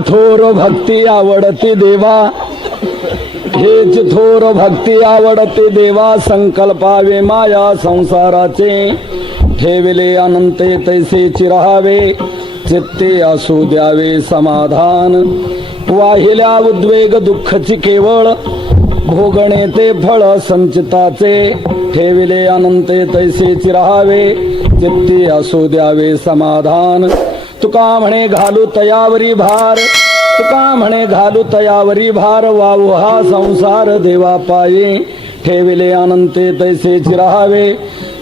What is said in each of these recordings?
थोर भक्ती आवडते देवा, हेच थोर भक्ती आवडते देवा. संकल्पावे माया संसाराचे, ठेविले अनंते तैसेची राहावे. चित्ते असू द्यावे समाधान, वाहिल्या उद्वेग दुःखची केवळ. भोगणे ते फळ संचिताचे, ठेविले अनंते तैसेची राहावे. चित्ती असू द्यावे समाधान. तुका म्हणे घालू तयावरी भार, तुका म्हणे घालू तयावरी भार. वाहू हा संसार देवा पायी, ठेविले अनंते तैसेची राहावे.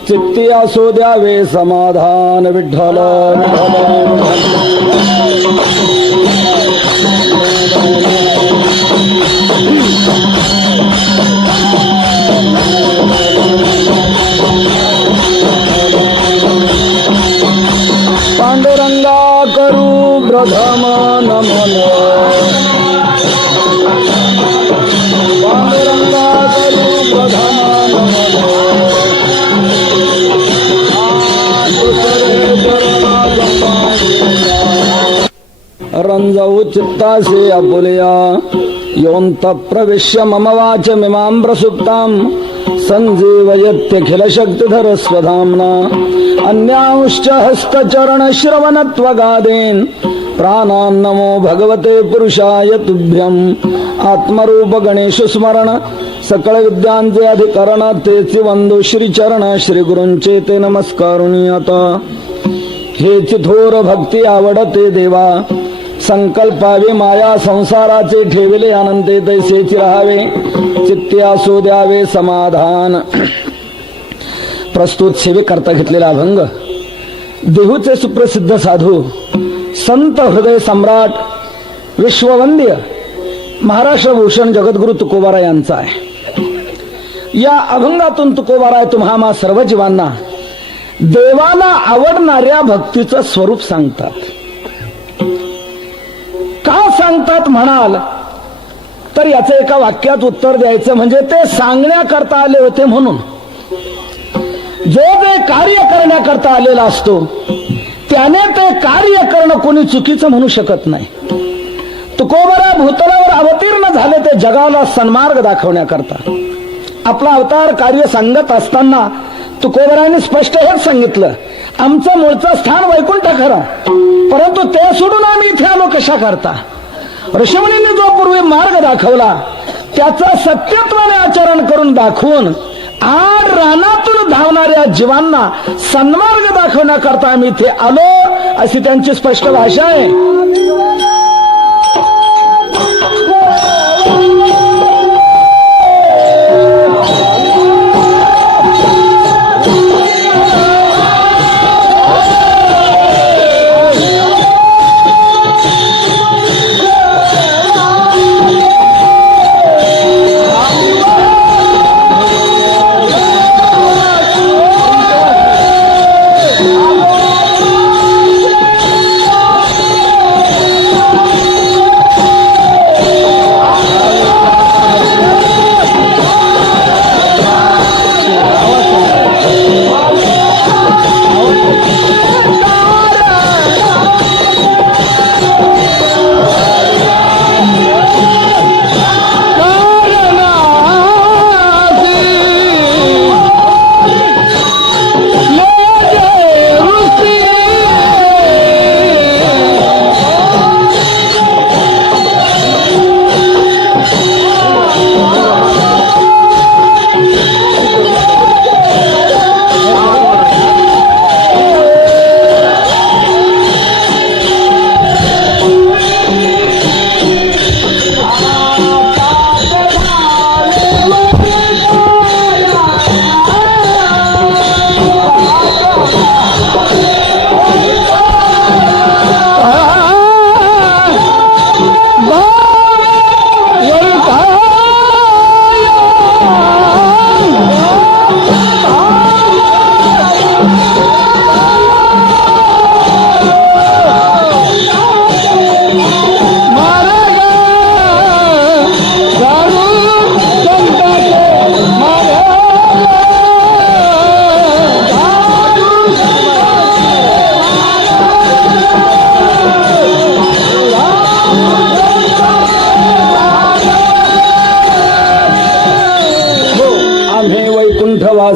चित्ती असू द्यावे समाधान. विठ्ठल पांडुरंगा करू प्रथम नमन, पांडुरंगा करू प्रथम नमन. रंजऊ चित्तासे आपुलया, योऽन्त प्रविश्य मम वाचमिमां प्रसुप्तां. संजीवयत्यखिल शक्तिधर स्वधाम्ना. अन्यांश्च हस्तचरण श्रवणत्वगादीन्, प्राणान्नमो भगवते पुरुषाय तुभ्यं. आत्मरूप गणेश स्मरण, सकळ विद्यांचे अधिकरण. तेची वंदो श्रीचरण, श्री गुरूंचे ते नमस्कारुनियता. हेच थोर भक्ती आवडते देवा, संकल्पावे माया संसाराचे. ठेविले अनंते तैसेची राहावे. चित्ती असू द्यावे समाधान. प्रस्तुत सेवेकरता घेतलेला अभंग देहूचे सुप्रसिद्ध साधू संत हृदय सम्राट विश्ववंद्य महाराष्ट्र भूषण जगद्गुरु तुकोबाराय यांचा आहे. या अभंगातून तुकोबाराय तुम्हा सर्व जीवांना देवाला आवडणाऱ्या भक्तीचं स्वरूप सांगतात. का सांगतात म्हणाल तर याचं एका वाक्यात उत्तर द्यायचं म्हणजे ते सांगण्याकरता आले होते म्हणून. जो ते कार्य करण्याकरता आलेला असतो त्याने ते कार्य करणं कोणी चुकीचं म्हणू शकत नाही. तुकोबाराय भूतलावर अवतीर्ण झाले ते जगाला सन्मार्ग दाखवण्याकरता. आपला अवतार कार्य सांगत असताना तुकोबारायांनी स्पष्ट हेच सांगितलं, आमचं मूळचं स्थान वैकुंठ खरं, परंतु ते सोडून आम्ही इथे आलो कशा करता. ऋषीमुनींनी जो पूर्वी मार्ग दाखवला त्याचं सत्यत्वाने आचरण करून दाखवून आड रानातून धावणाऱ्या जीवांना सन्मार्ग दाखवण्याकरता आम्ही इथे आलो, अशी त्यांची स्पष्ट भाषा आहे.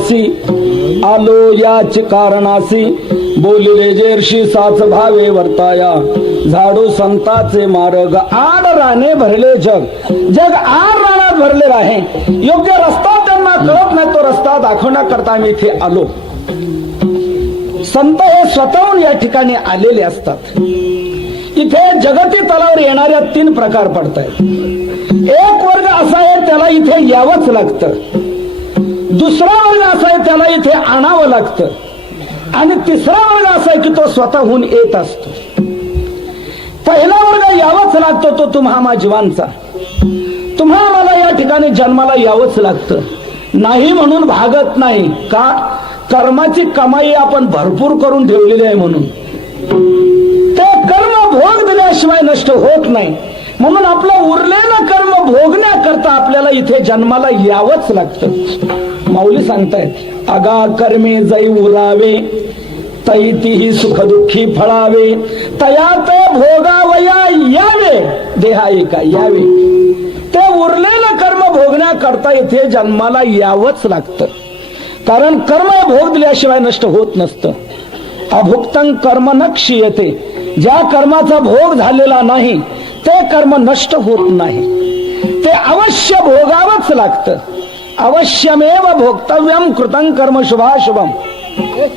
कारणासी आलो याच कारणासी बोलिले जेर्षी साच भावे वर्ताया झाडू संताचे मार्ग आड राणे भरले जग जग आड राणात भरलेलं आहे. योग्य रस्ता त्यांना कळत नाही, तो रस्ता दाखवण्याकरता आम्ही इथे आलो. संत हे स्वतःहून या ठिकाणी आलेले असतात. इथे जगती तलावर येणाऱ्या 3 प्रकार पडतायत. एक वर्ग असा आहे त्याला इथे यावंच लागतं, दुसरा वर्ग असा आहे त्याला इथे आणावं लागतं, आणि तिसरा वर्ग असा आहे की तो स्वतःहून येत असतो. पहिला वर्ग यावंच लागतो तो तुम्हा जीवांचा. तुम्हा मला या ठिकाणी जन्माला यावंच लागतं, नाही म्हणून भागत नाही. का? कर्माची कमाई आपण भरपूर करून ठेवलेली आहे म्हणून. ते कर्म भोग दिल्याशिवाय नष्ट होत नाही, म्हणून आपलं उरलेलं कर्म भोगण्याकरता आपल्याला इथे जन्माला यावंच लागतं. माऊली सांगतायत अगा कर्मे जै उरावे तैतीही सुख दुःखी फळावे तया ते भोगावया यावे देहा एका यावे. ते उरलेलं कर्म भोगण्याकरता इथे जन्माला यावंच लागतं, कारण कर्म भोग दिल्याशिवाय नष्ट होत नसतं. अभुक्तं कर्म न क्षीयते, ज्या कर्माचा भोग झालेला नाही ते कर्म नष्ट होत नाही, ते अवश्य भोगावंच लागतं. अवश्यमेव भोक्तव्यम कृतं कर्म शुभाशुभम,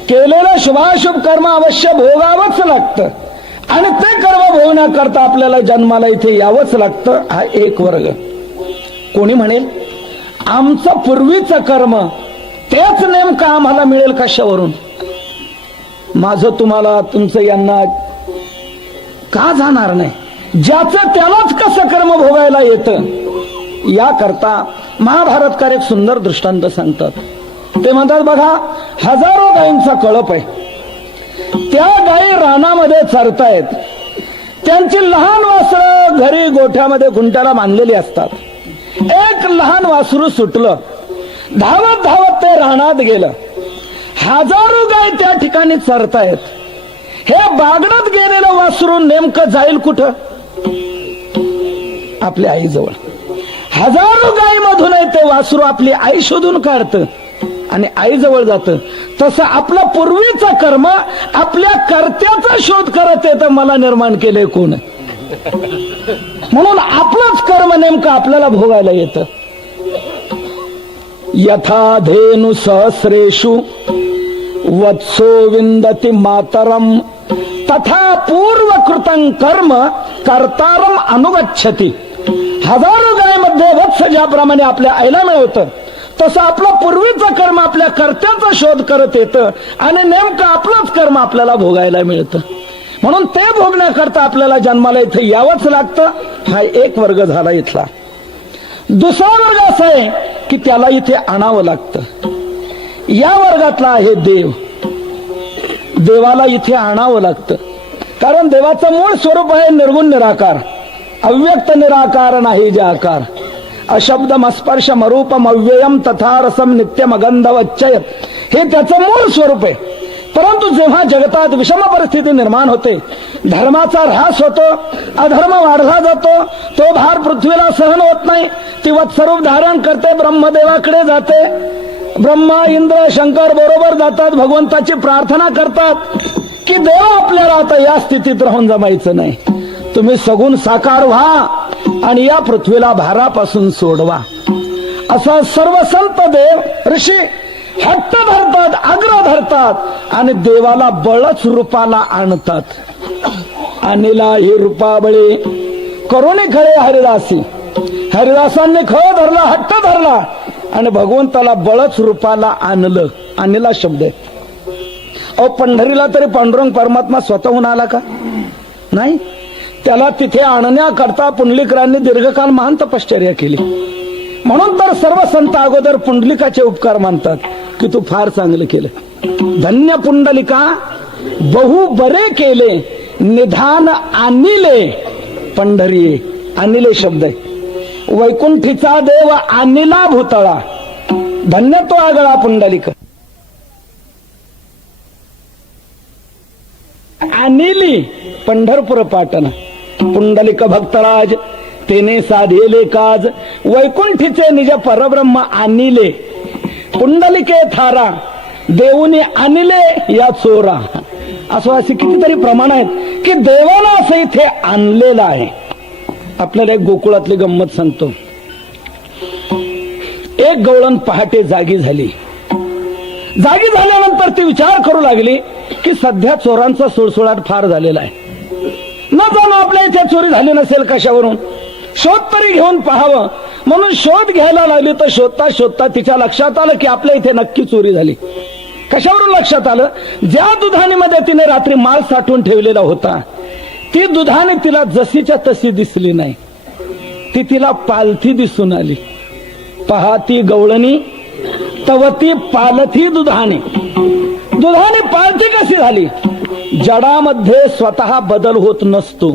केलेलं शुभाशुभ कर्म अवश्य भोगावंच लागतं, आणि ते कर्म भोगण्याकरता आपल्याला जन्माला इथे यावंच लागतं. हा एक वर्ग. कोणी म्हणेल आमचं पूर्वीचं कर्म तेच नेमकं आम्हाला मिळेल कशावरून? माझं तुम्हाला तुमचं यांना का जाणार नाही? ज्याचं त्यालाच कसं कर्म भोगायला येतं, याकरता महाभारतकार एक सुंदर दृष्टांत सांगतात. ते म्हणतात बघा, हजारो गायींचा कळप आहे, त्या गायी रानामध्ये चरतायत, त्यांची लहान वासरं घरी गोठ्यामध्ये खुंट्याला बांधलेली असतात. एक लहान वासरू सुटलं, धावत धावत ते रानात गेलं. हजारो गाय त्या ठिकाणी चरतायत. हे बागडत गेलेलं वासरू नेमकं जाईल कुठं? आपल्या आईजवळ. हजारो गाय मधून ते वासरू आपली आई शोधून काढतं आणि आईजवळ जातं. तसं आपलं पूर्वीचं कर्म आपल्या कर्त्याचा शोध करत येतं, मला निर्माण केले कोण, म्हणून आपलंच कर्म नेमकं आपल्याला भोगायला येतं. यथा धेनु सहस्रेषु वत्सो विंदती मातरम तथा पूर्वकृतं कर्म कर्तारम अनुगच्छति. हजारो गायमध्ये वत्स ज्याप्रमाणे आपल्या आईला मिळवतं, तसं आपलं पूर्वीचं कर्म आपल्या कर्त्याचा शोध करत येतं, आणि नेमकं आपलंच कर्म आपल्याला भोगायला मिळतं. म्हणून ते भोगण्याकरता आपल्याला जन्माला इथे यावंच लागतं. हा एक वर्ग झाला इथला. दुसरा वर्ग असा आहे की त्याला इथे आणावं लागतं. या वर्गातला आहे देव. देवाला इथे आणावं लागतं, कारण देवाचं मूळ स्वरूप आहे निर्गुण निराकार, अव्यक्त निराकार नाही जे आकार. अशब्दम अस्पर्शम अरूपम अव्ययम तथा रसम नित्यम अगंधवच्चय, हे त्याचं मूळ स्वरूप आहे. परंतु जेव्हा जगतात विषम परिस्थिती निर्माण होते, धर्माचा ऱ्हास होतो, अधर्म वाढला जातो, तो भार पृथ्वीला सहन होत नाही, ती वत्सरूप धारण करते, ब्रह्मदेवाकडे जाते. ब्रह्मा इंद्र शंकर बरोबर जातात, भगवंताची प्रार्थना करतात की देव आपल्याला आता या स्थितीत राहून जमायचं नाही, तुम्ही सगुण साकार व्हा आणि या पृथ्वीला भारापासून सोडवा. असा सर्व संत देव ऋषी हट्ट धरतात, आग्रह धरतात आणि देवाला बळच रूपाला आणतात. आणिला ही रूपाबळी करुणी खळे हरिदासी. हरिदासांनी खळ धरला, हट्ट धरला आणि भगवंताला बळच रूपाला आणलं. आणला शब्द आहे. अहो, पंढरीला तरी पांडुरंग परमात्मा स्वतःहून आला का? नाही. त्याला तिथे आणण्याकरता पुंडलिकरांनी दीर्घकाल महान तपश्चर्या केली. म्हणून तर सर्व संत अगोदर पुंडलिकाचे उपकार मानतात की तू फार चांगलं केलं. धन्य पुंडलिका बहु बरे केले, निधान आणिले पंढरी. आणिले शब्द आहे. वैकुंठीचा देव आणिला भूतळा, धन्य तो आगळा पुंडलिक. आणिली पंढरपूर पाटण, पुंडलिक भक्तराज तेने साधेले काज, वैकुंठीचे निज परब्रह्म आणिले. कुंडलिके थारा देऊने आणले या चोरा. असं असे कितीतरी प्रमाण आहेत की देवानं असं इथे आणलेलं आहे. आपल्याला एक गोकुळातली गंमत सांगतो. एक गवळण पहाटे जागी झाली. जागी झाल्यानंतर ती विचार करू लागली की सध्या चोरांचा सुळसुळाट फार झालेला आहे. न जाणं आपल्या इथे चोरी झाली नसेल कशावरून, शोध तरी घेऊन पाहावं म्हणून शोध घ्यायला लागली. तर शोधता शोधता तिच्या लक्षात आलं की आपल्या इथे नक्की चोरी झाली. कशावरून लक्षात आलं? ज्या दुधाणीमध्ये तिने रात्री माल साठवून ठेवलेला होता ती दुधाणी तिला जशीच्या तशी दिसली नाही. ती तिला पालथी दिसून आली. पहाती गवळणी तवती पालथी दुधाणी. दुधाणी पालथी कशी झाली? जडामध्ये स्वतः बदल होत नसतो.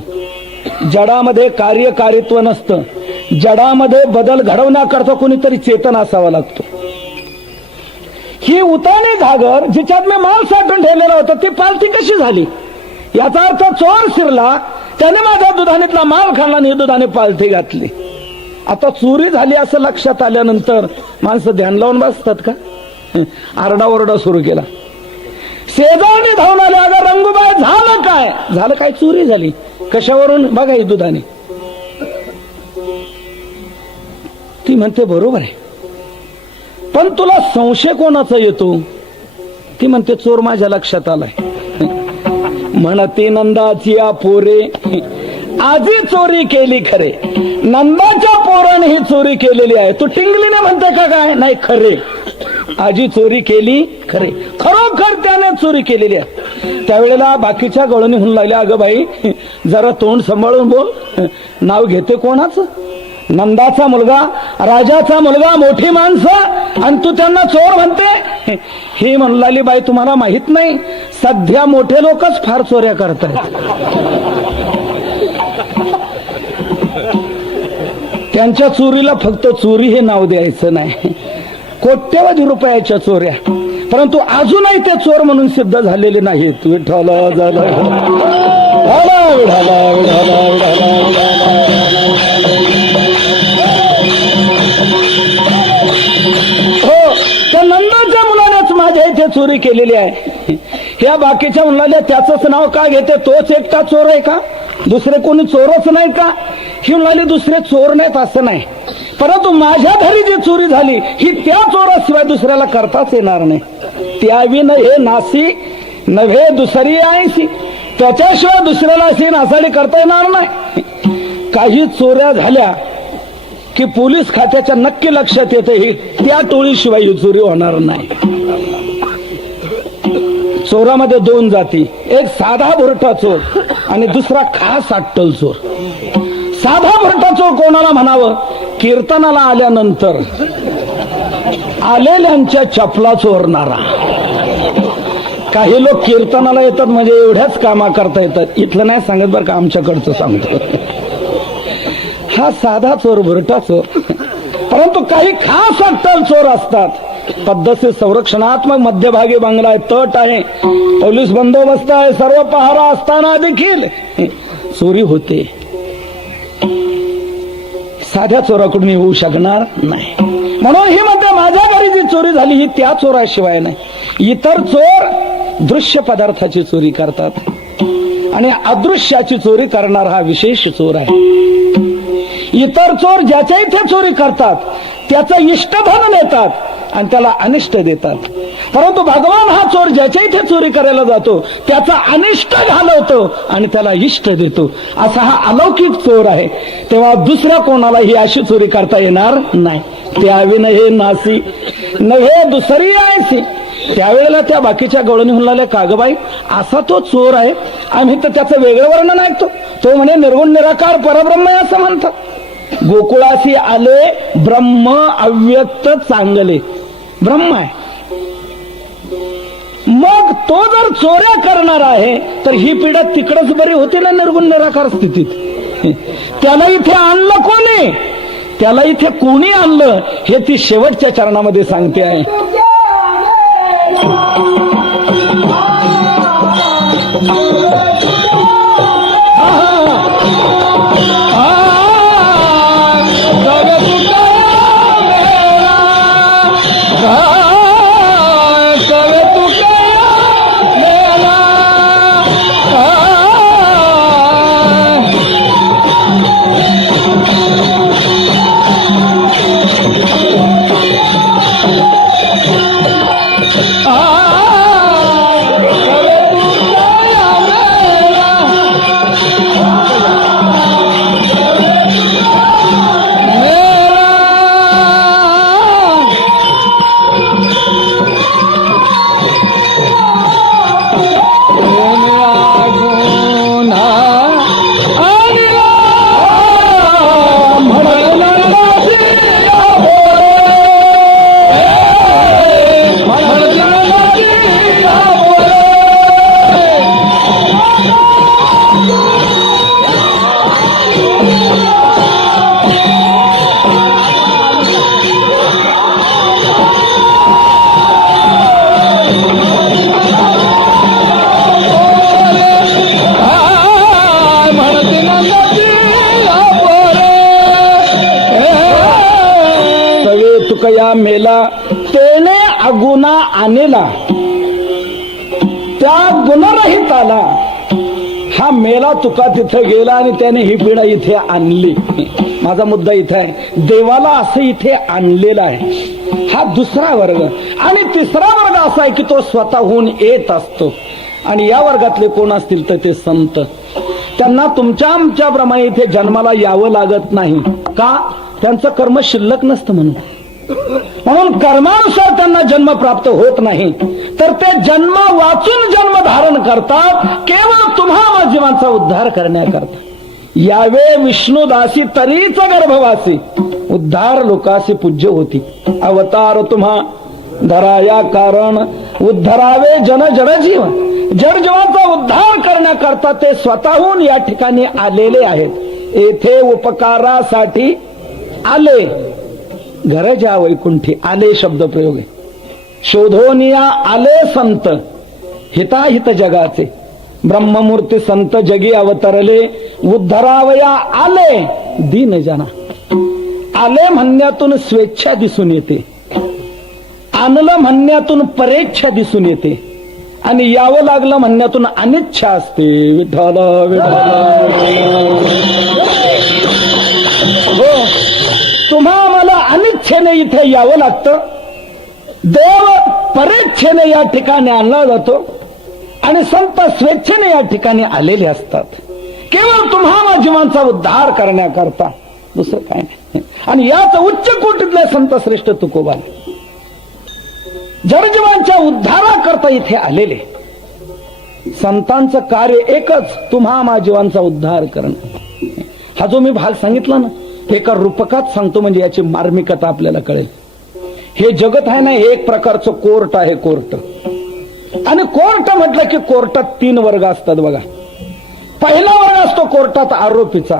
जडामध्ये कार्यकारित्व नसतं. जडामध्ये बदल घडवण्याकरता कोणीतरी चेतन असावा लागतो. ही उताणी घागर जिच्यात मी माल साठवून ठेवलेला होता ती पालथी कशी झाली? याचा अर्थ चोर शिरला, त्याने माझ्या दुधाणीतला माल खाल्ला आणि दुधाने पालथी घातली. आता चोरी झाली असं लक्षात आल्यानंतर माणसं ध्यान लावून बसतात का? आरडाओरडा सुरू केला. शेजारणी धावून आले, अगं रंगूबाई झालं काय? झालं काय? चोरी झाली. कशावरून? बघा ही दुधाणी. ती म्हणते बरोबर आहे, पण तुला संशय कोणाचा येतो? ती म्हणते चोर माझ्या लक्षात आलाय. म्हणते नंदाची पोरे आजी चोरी केली खरे. नंदाच्या पोराने ही चोरी केलेली आहे. तू टिंगलीने म्हणते का काय? नाही, खरे आजी चोरी केली खरे. खरोखर त्याने चोरी केलेली आहे. त्यावेळेला बाकीच्या गवळणी म्हणू लागल्या, अगं बाई जरा तोंड सांभाळून बोल. नाव घेते कोणाचं? नंदाचा मुलगा, राजाचा मुलगा, मोठी माणसं, आणि तू त्यांना चोर म्हणते? ही म्हणू लागली, बाई तुम्हाला माहित नाही, सध्या मोठे लोकच फार चोऱ्या करतायत. त्यांच्या चोरीला फक्त चोरी हे नाव द्यायचं नाही. कोट्यवधी रुपयाच्या चोऱ्या, परंतु अजूनही ते चोर म्हणून सिद्ध झालेले नाहीत. विठ्ठला झाला हो, त्या नंदाच्या मुलानेच माझ्या इथे चोरी केलेली आहे. ह्या बाकीच्या मुलाला त्याचंच नाव का घेते? तोच एकटा चोर आहे का? दुसरे कोणी चोरच नाही का? ही म्हणाली दुसरे चोर नाहीत असं नाही, परंतु माझ्या घरी जी चोरी झाली ही त्या चोराशिवाय दुसऱ्याला करताच येणार नाही. त्यावी न हे नासी नव्हे दुसरी आयसी. त्याच्याशिवाय दुसऱ्याला अशी नासाडी करता येणार नाही. काही चोऱ्या झाल्या की पोलीस खात्याच्या नक्की लक्षात येते ही त्या टोळीशिवाय ही चोरी होणार नाही. चोरामध्ये दोन जाती, एक साधा भुरटा चोर आणि दुसरा खास अट्टल चोर. साधा भुरटा चोर कोणाला म्हणावं? कीर्तनाला आल्यानंतर आलेल्यांच्या चपला चोरणारा. काही लोक कीर्तनाला येतात म्हणजे एवढ्याच कामा करता येतात. इथलं नाही सांगत बरं का, आमच्याकडचं सांगतो. हा साधा चोर, भुरटा चोर. परंतु काही खास अट्टल चोर असतात. पद्धतशीर संरक्षणात्मक मध्यभागी बंगला आहे, तट आहे, पोलीस बंदोबस्त आहे, सर्व पहारा असताना देखील चोरी होते. साध्या चोराकडून होऊ शकणार नाही. म्हणून ही मध्ये माझ्या घरी जी चोरी झाली ही त्या चोराशिवाय नाही. इतर चोर दृश्य पदार्थाची चोरी करतात आणि अदृश्याची चोरी करणार हा विशेष चोर आहे. इतर चोर ज्याच्या इथे चोरी करतात त्याचं इष्टधन नेतात आणि त्याला अनिष्ट देतात, परंतु भगवान हा चोर ज्याच्या इथे चोरी करायला जातो त्याचा अनिष्ट घालवतो आणि त्याला इष्ट देतो. असा हा अलौकिक चोर आहे. तेव्हा दुसऱ्या कोणाला ही अशी चोरी करता येणार नाही. त्यावी न हे नासी नव्हे दुसरी आयसी. त्यावेळेला त्या बाकीच्या गवळणी म्हणला, कागबाई असा तो चोर आहे, आम्ही तर त्याचं वेगळं वर्णन ऐकतो. तो म्हणे निर्गुण निराकार परब्रह्म आहे असं म्हणतात. गोकुळाशी आले ब्रह्म अव्यक्त चांगले ब्रह्म आहे. मग तो जर चोऱ्या करणार आहे तर ही पिढा तिकडच बरी होती ना निर्गुण निराकार स्थितीत. त्याला इथे आणलं कोणी? त्याला इथे कोणी आणलं हे ती शेवटच्या चरणामध्ये सांगते आहे. Ah तुकया मेला तेने अगुणा आणेला, त्या गुणरहिताला हा मेला तुका तिथं गेला आणि त्याने ही पिढा इथे आणली. माझा मुद्दा इथे आहे, देवाला असं इथे आणलेला आहे. हा दुसरा वर्ग. आणि तिसरा वर्ग असा आहे की तो स्वतःहून येत असतो. आणि या वर्गातले कोण असतील तर ते संत. त्यांना तुमच्या आमच्याप्रमाणे इथे जन्माला यावं लागत नाही. का? त्यांचं कर्म शिल्लक नसतं म्हणून कर्मानुसार त्यांना जन्म प्राप्त होत नाही. तर ते जन्म वाचून जन्म धारण करतात केवळ तुम्हा जीवांचा उद्धार करण्याकरता. यावे विष्णुदासी तरीच गर्भवासी, उद्धार लोकासी पूज्य होती. अवतार तुम्हा धराया कारण, उद्धरावे जन जड जीव. जड जीवांचा उद्धार करण्याकरता ते स्वतःहून या ठिकाणी आलेले आहेत. येथे उपकारासाठी आले. घरजा वैकुंठी आले शब्द प्रयोग आहे. शोधोनिया आले संत, हिताहित जगाचे. ब्रह्ममूर्ती संत जगी अवतरले, उद्धरावया आले दीन जना. आले म्हणण्यातून स्वेच्छा दिसून येते, आणलं म्हणण्यातून परेच्छा दिसून येते, आणि यावं लागलं म्हणण्यातून अनिच्छा असते. विठ्ठल हो, तुम्हा आम्हाला अनिच्छेने इथे यावं लागतं. देव परेच्छेने या ठिकाणी आणला जातो आणि संत स्वेच्छेने या ठिकाणी आलेले असतात. केवळ तुम्हा जीवांचा उद्धार करण्याकरता, दुसरं काय नाही. आणि याच उच्च कोटीतले संत श्रेष्ठ तुकोबा जडजीवांच्या उद्धाराकरता इथे आलेले. संतांचं कार्य एकच, तुम्हा जीवांचा उद्धार करणं. हा जो मी भाग सांगितला ना, एका रूपकात सांगतो म्हणजे याची मार्मिकता आपल्याला कळेल. हे जगत आहे ना, हे एक प्रकारचं कोर्ट आहे. कोर्ट. आणि कोर्ट म्हटलं की कोर्टात 3 वर्ग असतात बघा. पहिला वर्ग असतो कोर्टात आरोपीचा.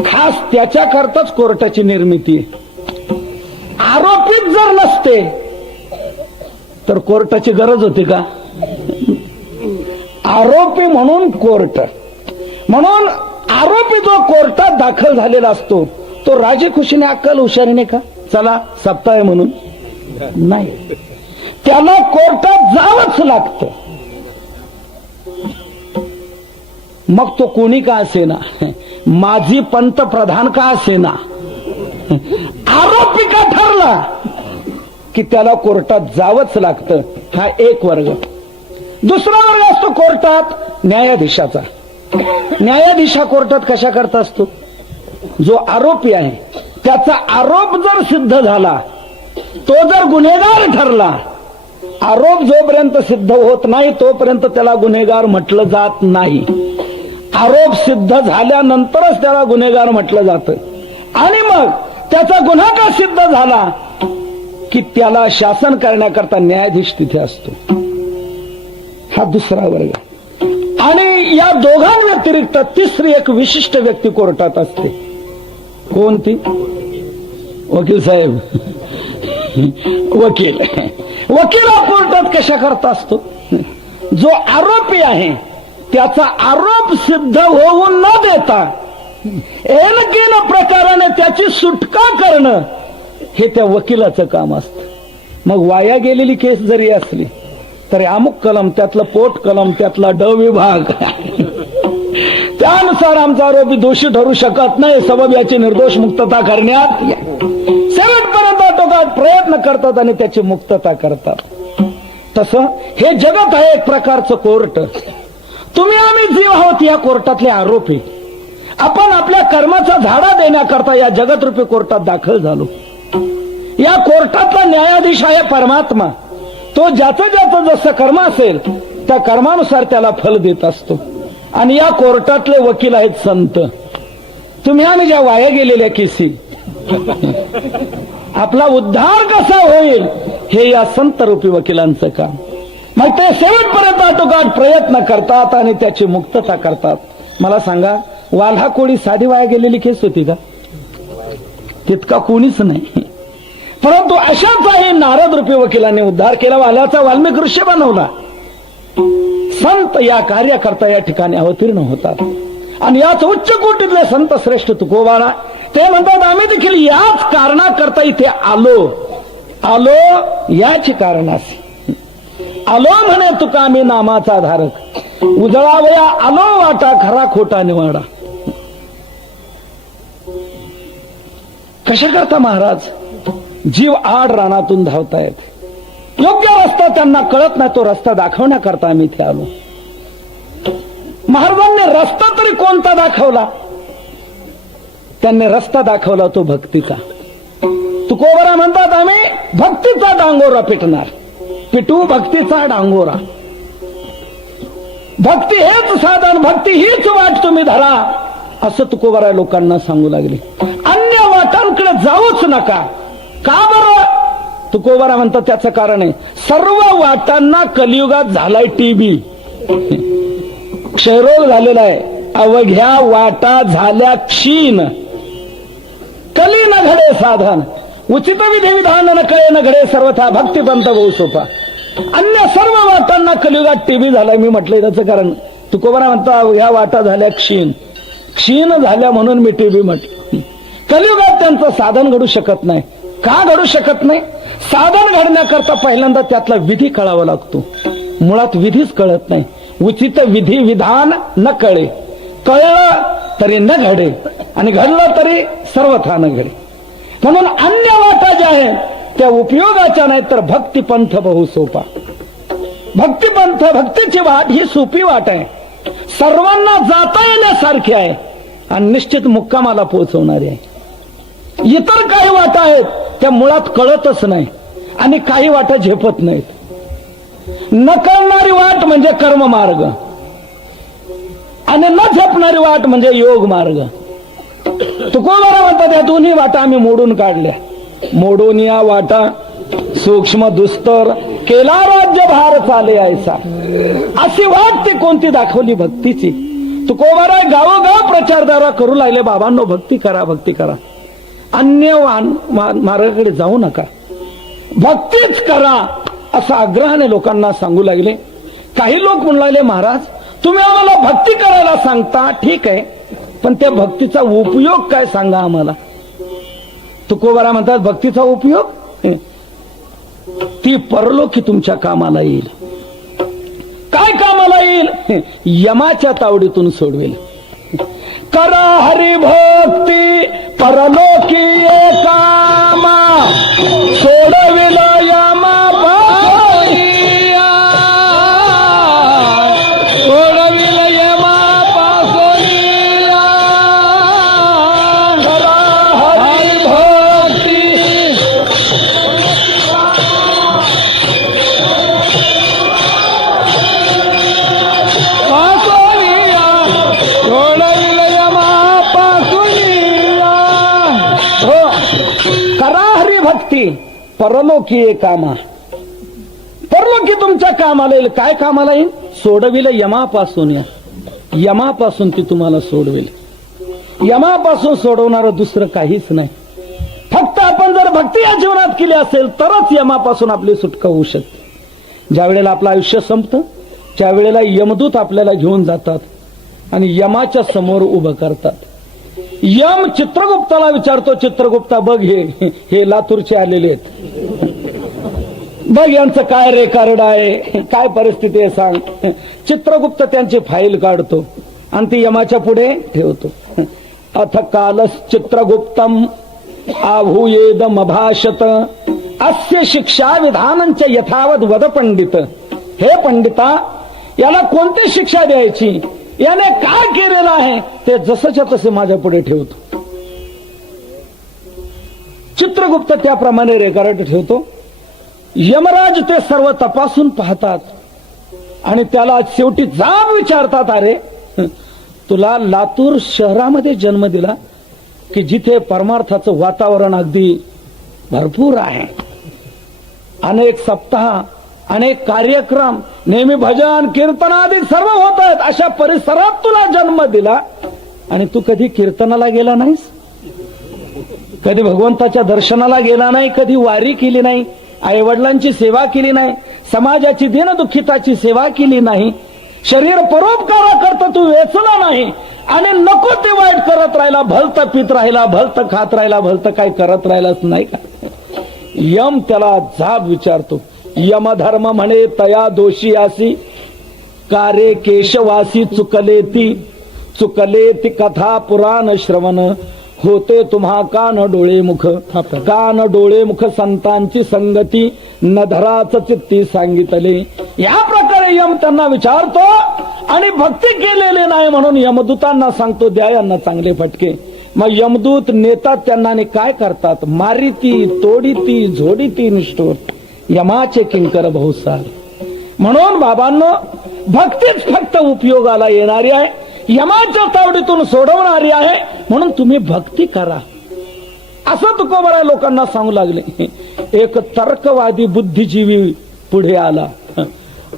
खास त्याच्याकरताच कोर्टाची निर्मिती आहे. आरोपीच जर नसते तर कोर्टाची गरज होती का? आरोपी म्हणून कोर्ट. म्हणून आरोपी जो कोर्टात दाखल झालेला असतो तो राजे खुशीने अक्कल हुशारीने का चला सप्ताह आहे म्हणून नाही, त्याला कोर्टात जावंच लागतं. मग तो कोणी का असेना, माजी पंतप्रधान का असेना, आरोपी का ठरला की त्याला कोर्टात जावंच लागतं. हा एक वर्ग. दुसरा वर्ग असतो कोर्टात न्यायाधीशाचा. न्यायाधीशा कोर्टात कशा करता असतो? जो आरोपी आहे त्याचा आरोप जर सिद्ध झाला, तो जर गुन्हेगार ठरला, आरोप जोपर्यंत सिद्ध होत नाही तोपर्यंत त्याला गुन्हेगार म्हटलं जात नाही. आरोप सिद्ध झाल्यानंतरच त्याला गुन्हेगार म्हटलं जातं. आणि मग त्याचा गुन्हा का सिद्ध झाला की त्याला शासन करण्याकरता न्यायाधीश तिथे असतो. हा दुसरा वर्ग. आणि या दोघांव्यतिरिक्त तिसरी एक विशिष्ट व्यक्ती कोर्टात असते. कोणती? वकील साहेब. वकील. वकील हा कोर्टात कशा करता असतो? जो आरोपी आहे त्याचा आरोप सिद्ध होऊन न देता एनकेन प्रकाराने त्याची सुटका करणं हे त्या वकिलाचं काम असतं. मग वाया गेलेली केस जरी असली तरी अमुक कलम, त्यातलं पोट कलम, त्यातला ड विभाग, त्यानुसार आमचा आरोपी दोषी ठरू शकत नाही. सबब याची निर्दोष मुक्तता करण्यात शेवटपर्यंत टोकात प्रयत्न करतात आणि त्याची मुक्तता करतात. तसं हे जगत आहे एक प्रकारचं कोर्ट. तुम्ही आम्ही जीव आहोत या कोर्टातले आरोपी. आपण आपल्या कर्माचा झाडा देण्याकरता या जगतरूपी कोर्टात दाखल झालो. या कोर्टातला न्यायाधीश आहे परमात्मा. तो ज्याचं ज्याचं जसं कर्म असेल त्या कर्मानुसार त्याला फल देत असतो. आणि या कोर्टातले वकील आहेत संत. तुम्ही आम्ही ज्या वाया गेलेल्या केसी, आपला उद्धार कसा होईल हे या संत रूपी वकिलांचं काम. मग ते शेवटपर्यंत आटोकाट प्रयत्न करतात आणि त्याची मुक्तता करतात. मला सांगा, वाल्हा कोळी साधी वाया गेलेली केस होती का? तितका कोणीच नाही. परंतु अशाचाही नारद रूपी वकिलांनी उद्धार केला. वाल्याचा वाल्मिक ऋषी बनवला. संत या कार्याकरता या ठिकाणी अवतीर्ण होतात. आणि याच उच्च कोटीतले संत श्रेष्ठ तुकोबाला ते म्हणतात आम्ही देखील याच कारणाकरता इथे आलो याच कारणास आलो म्हणे तुका आम्ही नामाचा धारक उजळावया आलो वाटा खरा खोटा निवाडा. कशा करता महाराज जीव आड रानातून धावतायत. योग्य रस्ता त्यांना कळत नाही, तो रस्ता दाखवण्याकरता आम्ही इथे आलो. महाराजांनी रस्ता तरी कोणता दाखवला? त्यांनी रस्ता दाखवला तो भक्तीचा. तुकोबरा म्हणतात आम्ही भक्तीचा डांगोरा पिटू भक्तीचा डांगोरा. भक्ती हेच साधन, भक्ती हीच वाट तुम्ही धरा असं तुकोबरा लोकांना सांगू लागले. अन्य वाटांकडे जाऊच नका. का बरं? तुकोबरा म्हणतात त्याचं कारण आहे सर्व वाटांना कलियुगात झालाय टीबी, क्षयरोग झालेला आहे. अवघ्या वाटा झाल्या क्षीण, कली न घडे साधन, उचित विधी विधान न कळे न घडे सर्वथा भक्तिपंथ बहु सोपा. अन्य सर्व वाटांना कलियुगात टीबी झालाय. मी म्हटलंय त्याचं कारण तुकोबरा म्हणता अवघ्या वाटा झाल्या क्षीण झाल्या म्हणून मी टीबी म्हटलं. कलियुगात त्यांचं साधन घडू शकत नाही. का घडू शकत नाही? साधन घडण्याकरता पहिल्यांदा त्यातला विधी कळावा लागतो. मुळात विधीच कळत नाही. उचित विधी विधान न कळे, कळलं तरी न घडे आणि घडलं तरी सर्वथा न घडे. म्हणून अन्य वाटा ज्या आहेत त्या उपयोगाच्या नाहीत, तर भक्तिपंथ बहु सोपा. भक्तिपंथ, भक्तीची वाट ही सोपी वाट आहे, सर्वांना जाता येण्यासारखी आहे आणि निश्चित मुक्कामाला पोहोचवणारी आहे. इतर काही वाटा आहेत त्या मुळात कळतच नाही आणि काही वाटा झेपत नाहीत. न कळणारी वाट म्हणजे कर्म मार्ग आणि न झेपणारी वाट म्हणजे योग मार्ग. तुकोबरा म्हणतात या दोन्ही वाटा आम्ही मोडून काढल्या. मोडून या वाटा सूक्ष्म दुस्तर केला राज्य भार चाले ऐसा. अशी वाट ती कोणती दाखवली? भक्तीची. तुकोबरा गावोगाव प्रचारदारा करू लागले बाबांनो भक्ती करा, भक्ती करा, अन्य मार्गाकडे जाऊ नका, भक्तीच करा असा आग्रहाने लोकांना सांगू लागले. काही लोक म्हणू लागले महाराज तुम्ही आम्हाला भक्ती करायला सांगता, ठीक आहे, पण त्या भक्तीचा उपयोग काय सांगा आम्हाला. तुकोबरा म्हणतात भक्तीचा उपयोग ती परलोकी तुमच्या कामाला येईल. काय कामाला येईल? यमाच्या तावडीतून सोडवेल. करा हरिभक्ती परलोकी कामा सोडविल यमा पासोनिया, सोडविल यमा पासोनिया. करा हरिभक्ती पासोनिया, सोडविल यमा पासोनिया. हो, करा हरिभक्ती परलोकी कामा. परलोकी तुमच्या कामाला येईल. काय कामाला येईल? सोडविल यमापासून. यमापासून ती तुम्हाला सोडवेल. यमापासून सोडवणारं दुसरं काहीच नाही. फक्त आपण जर भक्ती या जीवनात केली असेल तरच यमापासून आपली सुटका होऊ शकते. ज्या वेळेला आपलं आयुष्य संपतं त्यावेळेला यमदूत आपल्याला घेऊन जातात आणि यमाच्या समोर उभं करतात. यम चित्रगुप्ताला विचारतो, चित्रगुप्ता बघ हे लातूरचे आलेले आहेत, बघ यांचं काय रेकॉर्ड आहे, काय परिस्थिती आहे सांग. चित्रगुप्त त्यांची फाईल काढतो आणि ती यमाच्या पुढे ठेवतो. अथ कालस चित्रगुप्तम आभूयेदमभाषत अस्य शिक्षा विधानंच यथावत वद पंडित. हे पंडिता, याला कोणती शिक्षा द्यायची, याने काय केलेलं आहे ते जसंच्या तसे माझ्या पुढे ठेवतो. चित्रगुप्त त्याप्रमाणे रेकॉर्ड ठेवतो. यमराज ते सर्व तपासून पाहतात आणि त्याला शेवटी जाब विचारतात, अरे तुला लातूर शहरामध्ये जन्म दिला की जिथे परमार्थाचं वातावरण अगदी भरपूर आहे, अनेक सप्ताह, अनेक कार्यक्रम, नेहमी भजन कीर्तन आदी सर्व होत आहेत, अशा परिसरात तुला जन्म दिला आणि तू कधी कीर्तनाला गेला नाहीस, कधी भगवंताच्या दर्शनाला गेला नाही, कधी वारी केली नाही, आई वडिलांची सेवा केली नाही, समाजाची दीनदुःखिताची सेवा केली नाही, शरीर परोपकाराकरता तू वेचला नाही, आणि नको ते वाईट करत राहिला, भलतं पित राहिला, भलतं खात राहिला, भलतं काय करत राहिलाच नाही का, यम त्याला जाब विचारतो. यमधर्म म्हणे तया दोषी आसी, कारे केशवासी चुकले ती कथा पुराण श्रवण, होते तुम्हा कान डोळे मुख, कान डोळे मुख संतांची संगती, नधराच चित्ती सांगितले. या प्रकारे यम त्यांना विचारतो आणि भक्ती केलेले नाही म्हणून यमदूतांना सांगतो द्या यांना चांगले फटके. मग यमदूत नेतात त्यांना आणि काय करतात, मारिती तोडीती झोडीती निष्ठुर, यमाचे किंकर बहुसार. म्हणून बाबांनो भक्तीच फक्त उपयोगाला येणारी आहे, यमाच्या तावडीतून सोडवणारी आहे. म्हणून तुम्ही भक्ती करा असं तुकोबराय लोकांना सांगू लागले. एक तर्कवादी बुद्धिजीवी पुढे आला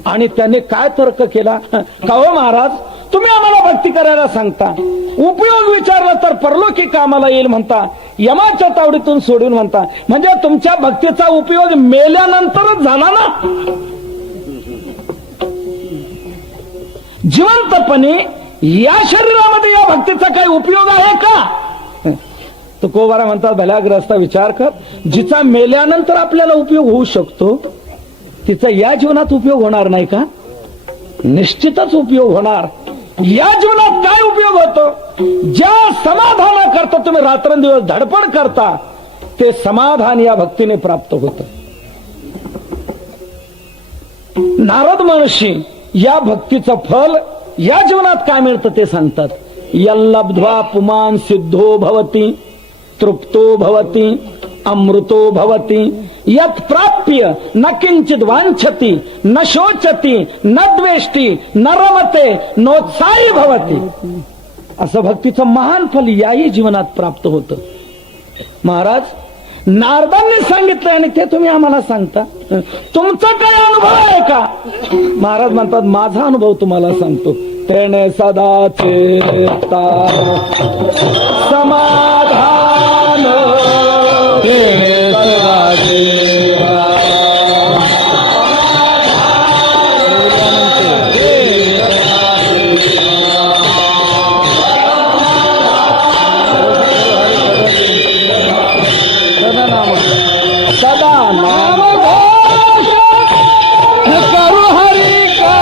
आणि त्याने काय तर्क केला, का हो महाराज तुम्ही आम्हाला भक्ती करायला सांगता, उपयोग विचारला तर परलोकी कामाला येईल म्हणता, यमाच्या तावडीतून सोडून म्हणता, म्हणजे तुमच्या भक्तीचा उपयोग मेल्यानंतरच झाला ना. जिवंतपणे या शरीरामध्ये या भक्तीचा काही उपयोग आहे का. तुकोबारा म्हणतात भल्याग्रस्ता विचार कर, जिचा मेल्यानंतर आपल्याला उपयोग होऊ शकतो तिचा या जीवनात उपयोग होणार नाही का. निश्चितच उपयोग होणार. या जीवनात काय उपयोग होतो, ज्या समाधाना करता तुम्ही रात्रंदिवस धडपड करता ते समाधान या भक्तीने प्राप्त होत. नारद महर्षी या भक्तीचं फल या जीवनात काय मिळतं ते सांगतात. यल्लब्ध्वा पुमान सिद्धो भवति, तृप्तो भवति, अमृतो भवति, यत् प्राप्य न किंचित वांछति, न शोचति, न द्वेष्टि, न रमते, नोत्साही भवति. असं भक्तीचं महान फल याही जीवनात प्राप्त होतं. महाराज नारदांनी सांगितलं आणि ते तुम्ही आम्हाला सांगता, तुमचा काय अनुभव आहे का. महाराज म्हणतात माझा अनुभव तुम्हाला सांगतो. तेने सदाचे समाधान, तेने सदाचे सदा नाम घोष करू हरि का.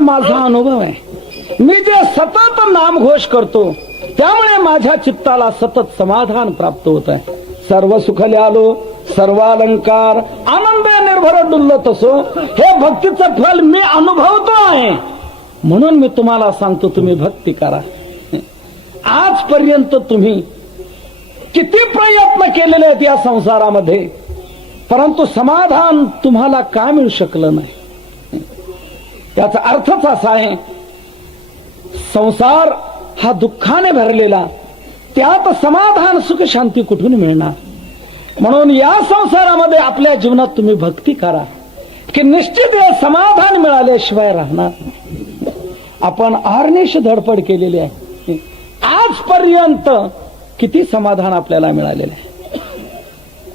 माझा अनुभव आहे, मी जे सतत नामघोष करतो त्यामुळे माझ्या चित्ताला सतत समाधान प्राप्त होत आहे. सर्व सुखले आलो सर्वालंकार आनंदे निर्भर डुल्लो तसो, हे भक्तीचं फल मी अनुभवतो आहे. म्हणून मी तुम्हाला सांगतो तुम्ही भक्ती करा. आजपर्यंत तुम्ही किती प्रयत्न केलेले आहेत या संसारामध्ये, परंतु समाधान तुम्हाला का मिळू शकलं नाही. याचा अर्थच असा आहे, संसार हा दुःखाने भरलेला, त्यात समाधान सुख शांती कुठून मिळणार. म्हणून या संसारामध्ये आपल्या जीवनात तुम्ही भक्ती करा की निश्चित समाधान मिळाल्याशिवाय राहणार. आपण अहर्निश धडपड केलेली आहे, आजपर्यंत किती समाधान आपल्याला मिळालेलं आहे.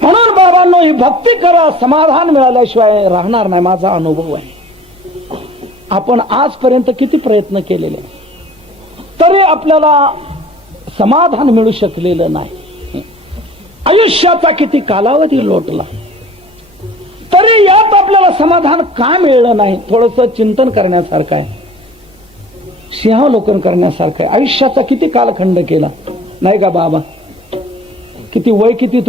म्हणून बाबांनो ही भक्ती करा, समाधान मिळाल्याशिवाय राहणार नाही. माझा अनुभव आहे. आपण आजपर्यंत किती प्रयत्न केलेले तरी आपल्याला समाधान मिळू शकलेलं नाही. आयुष्याचा किती कालावधी लोटला तरी यात आपल्याला समाधान का मिळलं नाही. थोडंसं चिंतन करण्यासारखं आहे, सिंहावलोकन करण्यासारखं आहे. आयुष्याचा किती कालखंड केला नाही का बाबा. किती वय किती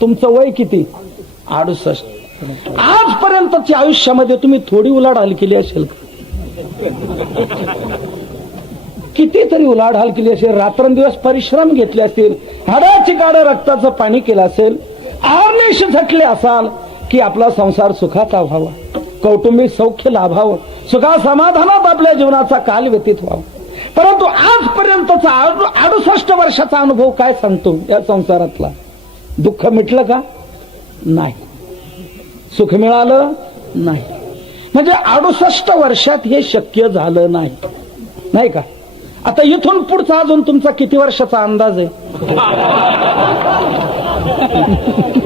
तुमचं वय किती 68. आजपर्यंतच्या आयुष्यामध्ये तुम्ही थोडी उलाढाल केली असेल. कितीतरी उलाढाल केली असेल, रात्रंदिवस परिश्रम घेतले असतील, हाडाची काढं रक्ताचं पाणी केलं असेल, आरनिश झटले असाल की आपला संसार सुखाचा व्हावा, कौटुंबिक सौख्य लाभावं, सुखा समाधानात आपल्या जीवनाचा काल व्यतीत व्हावा. परंतु आजपर्यंतचा 68 वर्षाचा अनुभव काय सांगतो? या संसारातला दुःख मिटलं का? नाही. सुख मिळालं नाही. म्हणजे 68 वर्षात हे शक्य झालं नाही, नाही का? आता इथून पुढचा अजून तुमचा किती वर्षाचा अंदाज आहे?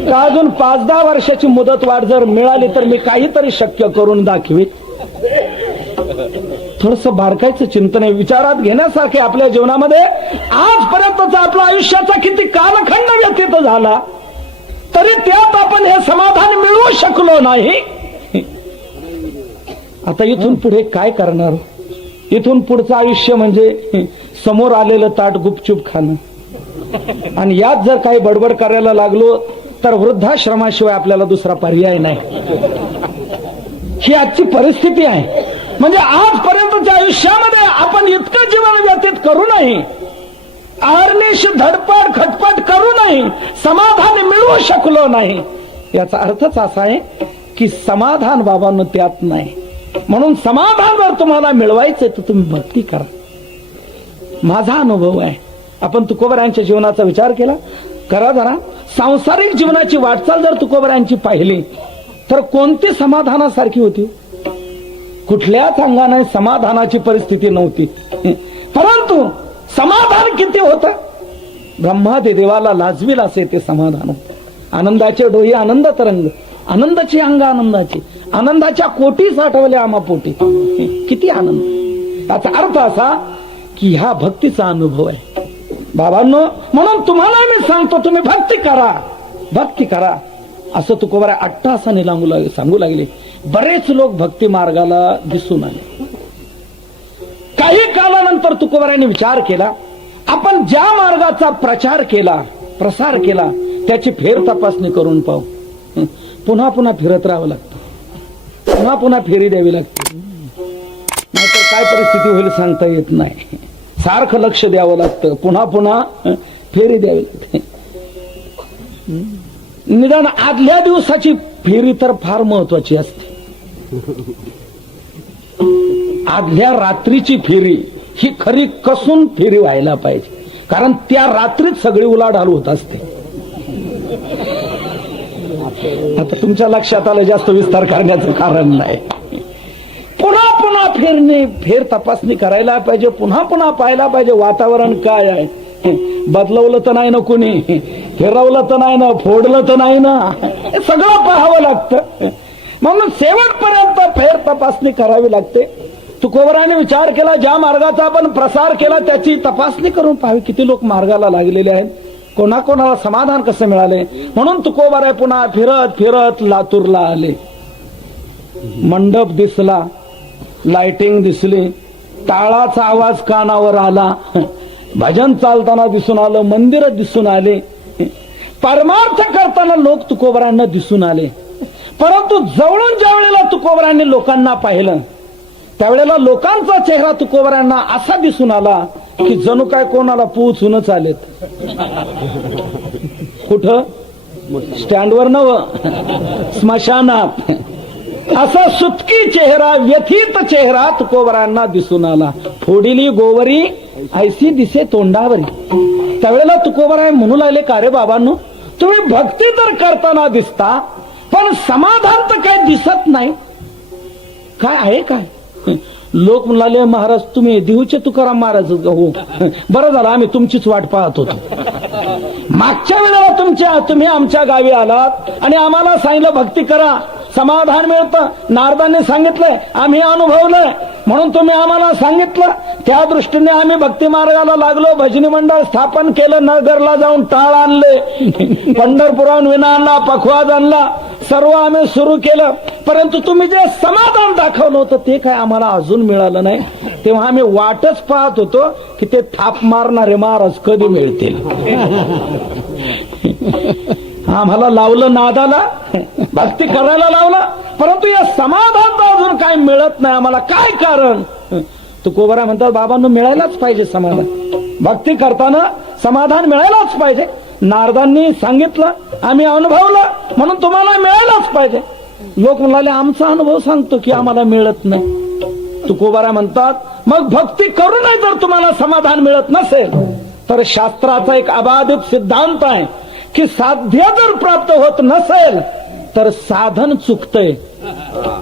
का अजून 5-10 वर्षाची मुदत वाढ जर मिळाली तर मी काहीतरी शक्य करून दाखवी. थोडस बारकायचं चिंतन आहे, विचारात घेण्यासारखे आपल्या जीवनामध्ये. आजपर्यंतचा आपला आयुष्याचा किती कालखंड व्यतीत झाला तरी त्यात आपण हे समाधान मिळवू शकलो नाही. आता इथून पुढे काय करणार? इथून पुढचं आयुष्य म्हणजे समोर आलेलं ताट गुपचूप खाणं, आणि यात जर काही बडबड करायला लागलो तर वृद्धाश्रमाशिवाय आपल्याला दुसरा पर्याय नाही. ही आजची परिस्थिती आहे. म्हणजे आजपर्यंतच्या आयुष्यामध्ये आपण इतकं जीवन व्यतीत करूनही, आरनिश धडपड खटपट करूनही समाधान मिळवू शकलो नाही. याचा अर्थच असा आहे की समाधान बाबांनो त्यात नाही. म्हणून समाधान जर तुम्हाला मिळवायचं तर तुम्ही भक्ती करा. माझा अनुभव आहे. आपण तुकोबरायांच्या जीवनाचा विचार केला करा जरा. सांसारिक जीवनाची वाटचाल जर तुकोबरायांची पाहिली तर कोणती समाधानासारखी होती? कुठल्याच अंगाने समाधानाची परिस्थिती नव्हती. परंतु समाधान किती होतं? ब्रह्मादि देवाला लाजवील असे ते समाधान होतं. आनंदाचे डोही आनंद तरंग, आनंदाची अंग आनंदाची, आनंदाच्या कोटी साठवल्या आम्हा पोटी. किती आनंद! त्याचा अर्थ असा की ह्या भक्तीचा अनुभव आहे बाबांनो. म्हणून तुम्हाला मी सांगतो, तुम्ही भक्ती करा, भक्ती करा असं तुकोबराय अट्टाहासाने सांगू लागले. बरेच लोक भक्ती मार्गाला दिसून आले. काही कालानंतर तुकोबरायांनी विचार केला, आपण ज्या मार्गाचा प्रचार केला, प्रसार केला, त्याची फेर तपासणी करून पाहू. पुन्हा पुन्हा फिरत राहावं लागतं, पुन्हा पुन्हा फेरी द्यावी लागते. नाहीतर काय परिस्थिती होईल सांगता येत नाही. सारखं लक्ष द्यावं लागतं, पुन्हा पुन्हा फेरी द्यावी लागते. निदान आदल्या दिवसाची फेरी तर फार महत्वाची असते. आदल्या रात्रीची फेरी ही खरी कसून फेरी व्हायला पाहिजे, कारण त्या रात्रीत सगळी उलाढाल होत असते. आता तुमच्या लक्षात आलं, जास्त विस्तार करण्याचं कारण नाही. पुन्हा पुन्हा फिरणे, फेर तपासणी करायला पाहिजे, पुन्हा पुन्हा पाहायला पाहिजे वातावरण काय आहे. बदलवलं तर नाही ना कुणी, फिरवलं तर नाही ना, फोडलं तर नाही ना, हे सगळं पाहावं लागतं. म्हणून शेवटपर्यंत फेर तपासणी करावी लागते. तुकोबराने विचार केला, ज्या मार्गाचा आपण प्रसार केला त्याची तपासणी करून पाहावी. किती लोक मार्गाला लागलेले आहेत, कोणाकोणाला समाधान कसं मिळाले. म्हणून तुकोबराय पुन्हा फिरत फिरत लातूरला आले. मंडप दिसला, लाइटिंग दिसली, टाळाचा आवाज कानावर आला, भजन चालताना दिसून आलं, मंदिर दिसून आले, परमार्थ करताना लोक तुकोबरांना दिसून आले. परंतु जवळून ज्या वेळेला तुकोबरांनी लोकांना पाहिलं त्यावेळेला लोकांचा चेहरा तुकोबरांना असा दिसून आला की जणू काय कोणाला पोचूनच आलेत. कुठं? स्टँडवर नव, स्मशानात. असा सुटकी चेहरा, व्यथित चेहरा तुकोबरांना दिसून आला. फोडिली गोवरी ऐसी दिसे तोंडावरी. त्यावेळेला तुकोबराय म्हणू लागले, का रे बाबांनो, तुम्ही भक्ती तर करताना दिसता पण समाधान तर काही दिसत नाही, काय आहे काय? लोक म्हणाले, महाराज तुम्ही देऊचे तुकाराम महाराज? हो, बरं झालं, आम्ही तुमचीच वाट पाहत होतो. मागच्या वेळेला तुम्ही आमच्या गावी आलात आणि आम्हाला सांगितलं भक्ती करा, समाधान मिळतं. नारदांनी सांगितलंय, आम्ही अनुभवलंय, म्हणून तुम्ही आम्हाला सांगितलं. त्या दृष्टीने आम्ही भक्ती मार्गाला लागलो, भजनी मंडळ स्थापन केलं, नगरला जाऊन टाळ आणले, पंढरपुराहून विना आणला, पखवाज आणला, सर्व आम्ही सुरू केलं. परंतु तुम्ही जे समाधान दाखवलं होतं ते काय आम्हाला अजून मिळालं नाही. तेव्हा आम्ही वाटच पाहत होतो की ते थाप मारणारे महाराज कधी मिळतील. आम्हाला लावलं नादाला, भक्ती करायला लावलं, परंतु या समाधान अजून काय मिळत नाही आम्हाला. काय कारण? तुकोबाराय म्हणतात बाबांनो मिळायलाच पाहिजे समाधान, भक्ती करताना समाधान मिळायलाच पाहिजे. नारदांनी सांगितलं, आम्ही अनुभवलं, म्हणून तुम्हाला मिळायलाच पाहिजे. लोक म्हणाले आमचा अनुभव सांगतो की आम्हाला मिळत नाही. तुकोबाराय म्हणतात मग भक्ती करूनही जर तुम्हाला समाधान मिळत नसेल तर शास्त्राचा एक अबाधित सिद्धांत आहे की साध्य जर प्राप्त होत नसेल तर साधन चुकतंय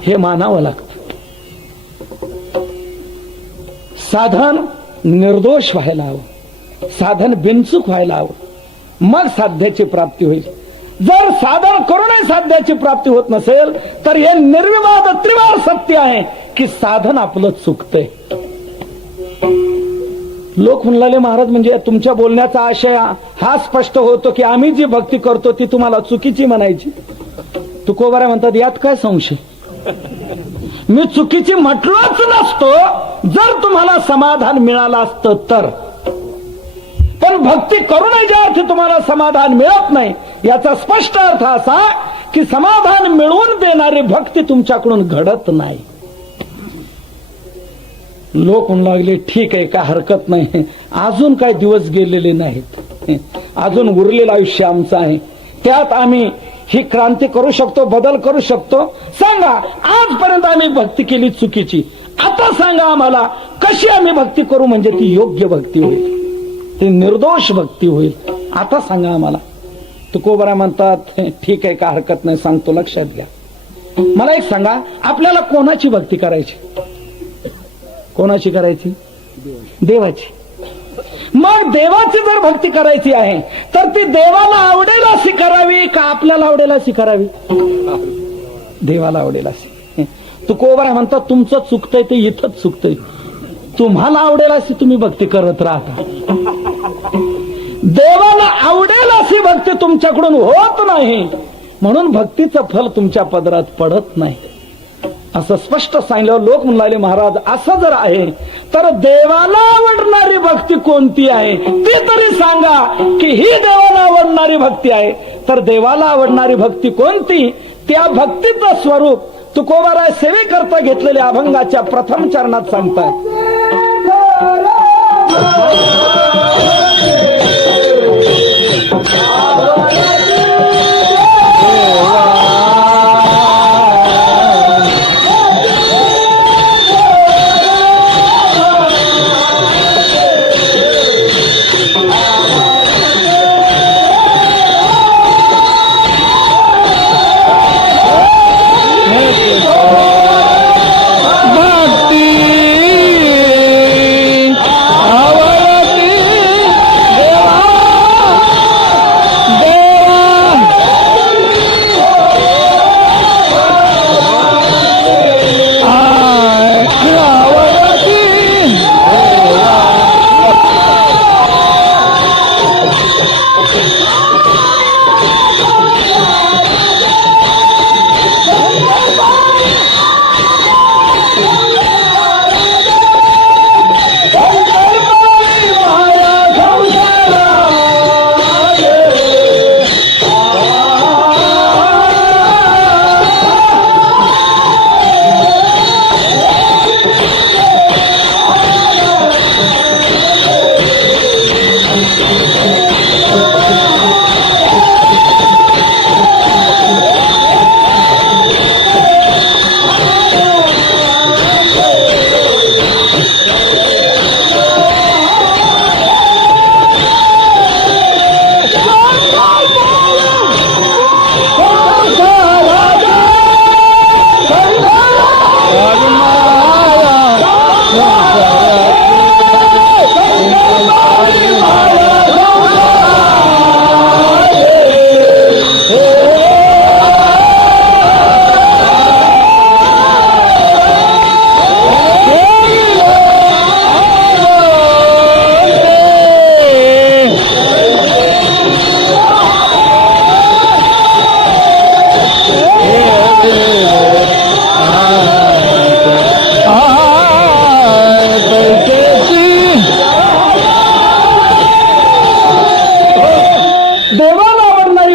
हे मानावं लागतं. साधन निर्दोष व्हायला हवं, साधन बिनचूक व्हायला हवं, मग साध्याची प्राप्ती होईल. जर साधन करूनही साध्याची प्राप्ती होत नसेल तर हे निर्विवाद त्रिवार सत्य आहे की साधन आपलं चुकतंय. लोक म्हणाले महाराज म्हणजे तुमच्या बोलण्याचा आशय हा स्पष्ट होतो की आम्ही जी भक्ती करतो ती तुम्हाला चुकीची म्हणायची. तुकोबाराय म्हणतात यात काय संशय, मी चुकीची म्हटलोच नसतो जर तुम्हाला समाधान मिळालं असतं तर. पण भक्ती करूनही ज्या अर्थी तुम्हाला समाधान मिळत नाही याचा स्पष्ट अर्थ असा की समाधान मिळवून देणारी भक्ती तुमच्याकडून घडत नाही. लोक म्हणू लागले ठीक आहे काय हरकत नाही, अजून काय दिवस गेलेले नाहीत, अजून उरलेलं आयुष्य आमचं आहे, त्यात आम्ही ही क्रांती करू शकतो, बदल करू शकतो. सांगा आजपर्यंत आम्ही भक्ती केली चुकीची, आता सांगा आम्हाला कशी आम्ही भक्ती करू म्हणजे ती योग्य भक्ती होईल, ती निर्दोष भक्ती होईल, आता सांगा आम्हाला. तुकोबाराय म्हणतात ठीक आहे का हरकत नाही सांगतो, लक्षात घ्या. मला एक सांगा आपल्याला कोणाची भक्ती करायची, कोणाची करायची? देवाची. मग देवाची जर भक्ती करायची आहे तर ती देवाला आवडेल अशी करावी का आपल्याला आवडेल अशी करावी? देवाला आवडेल अशी. तुकोबाराय म्हणतात तुमचं चुकतंय ते इथंच चुकतंय, तुम्हाला आवडेल अशी तुम्ही भक्ती करत राहता, देवाला आवडेल अशी भक्ती तुमच्याकडून होत नाही, म्हणून भक्तीचं फल तुमच्या पदरात पडत नाही असं स्पष्ट सांगितलं. लोक म्हणाले महाराज असं जर आहे तर देवाला आवडणारी भक्ती कोणती आहे ती तरी सांगा की ही देवाला आवडणारी भक्ती आहे. तर देवाला आवडणारी भक्ती कोणती? त्या भक्तीचं स्वरूप तुकोबाराय सेवेकरता घेतलेल्या अभंगाच्या प्रथम चरणात सांगतात.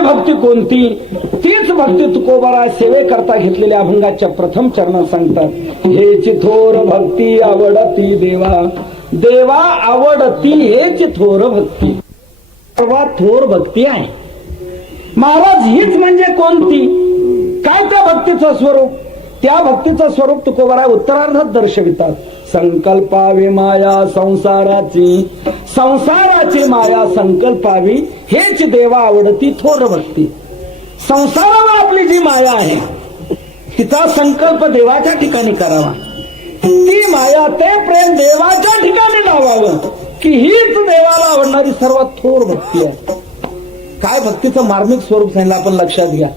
भक्ती कोणती? तीच भक्ती तुकोबारा सेवे करता घेतलेल्या अभंगाच्या प्रथम चरणात सांगतात, हेची थोर भक्ती आवडती देवा, देवा आवडती हेच थोर भक्ती. सर्वात थोर भक्ती आहे. महाराज हीच म्हणजे कोणती? काय त्या भक्तीचं स्वरूप? त्या भक्तीचं स्वरूप तुकोबारा उत्तरार्धात दर्शवितात. संकल्पावी माया संसाराची, संसाराची माया संकल्पावी हेच देवा आवडती थोर भक्ती. संसारावर आपली जी माया आहे तिचा संकल्प देवाच्या ठिकाणी करावा. ती माया ते प्रेम देवाच्या ठिकाणी लावावं की हीच देवाला आवडणारी सर्वात थोर भक्ती आहे. काय भक्तीचं मार्मिक स्वरूप सांगितलं आपण लक्षात घ्या.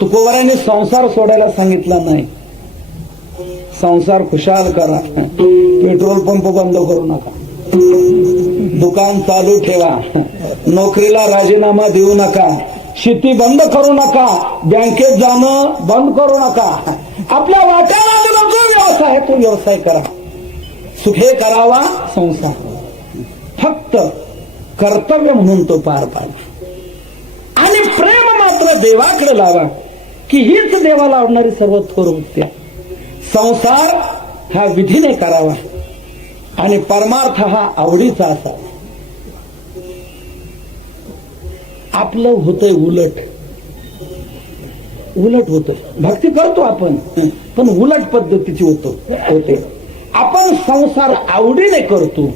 तुकोबारांनी संसार सोडायला सांगितला नाही. संसार खुशाल करा, पेट्रोल पंप बंद करू नका, दुकान चालू ठेवा, नोकरीला राजीनामा देऊ नका, शेती बंद करू नका, बँकेत जाणं बंद करू नका. आपल्या वाट्याला जो व्यवसाय आहे तो व्यवसाय करा, सुखे करावा संसार. फक्त कर्तव्य म्हणून तो पार पाडा आणि प्रेम मात्र देवाकडे लावा की हीच देवाला आवडणारी सर्वात थोर भक्ती आहे. संसार हा विधीने करावा आणि परमार्थ हा आवडीचा असावा. आपलं होतंय उलट, उलट होतं. भक्ती करतो आपण पण उलट पद्धतीची होते. आपण संसार आवडीने करतो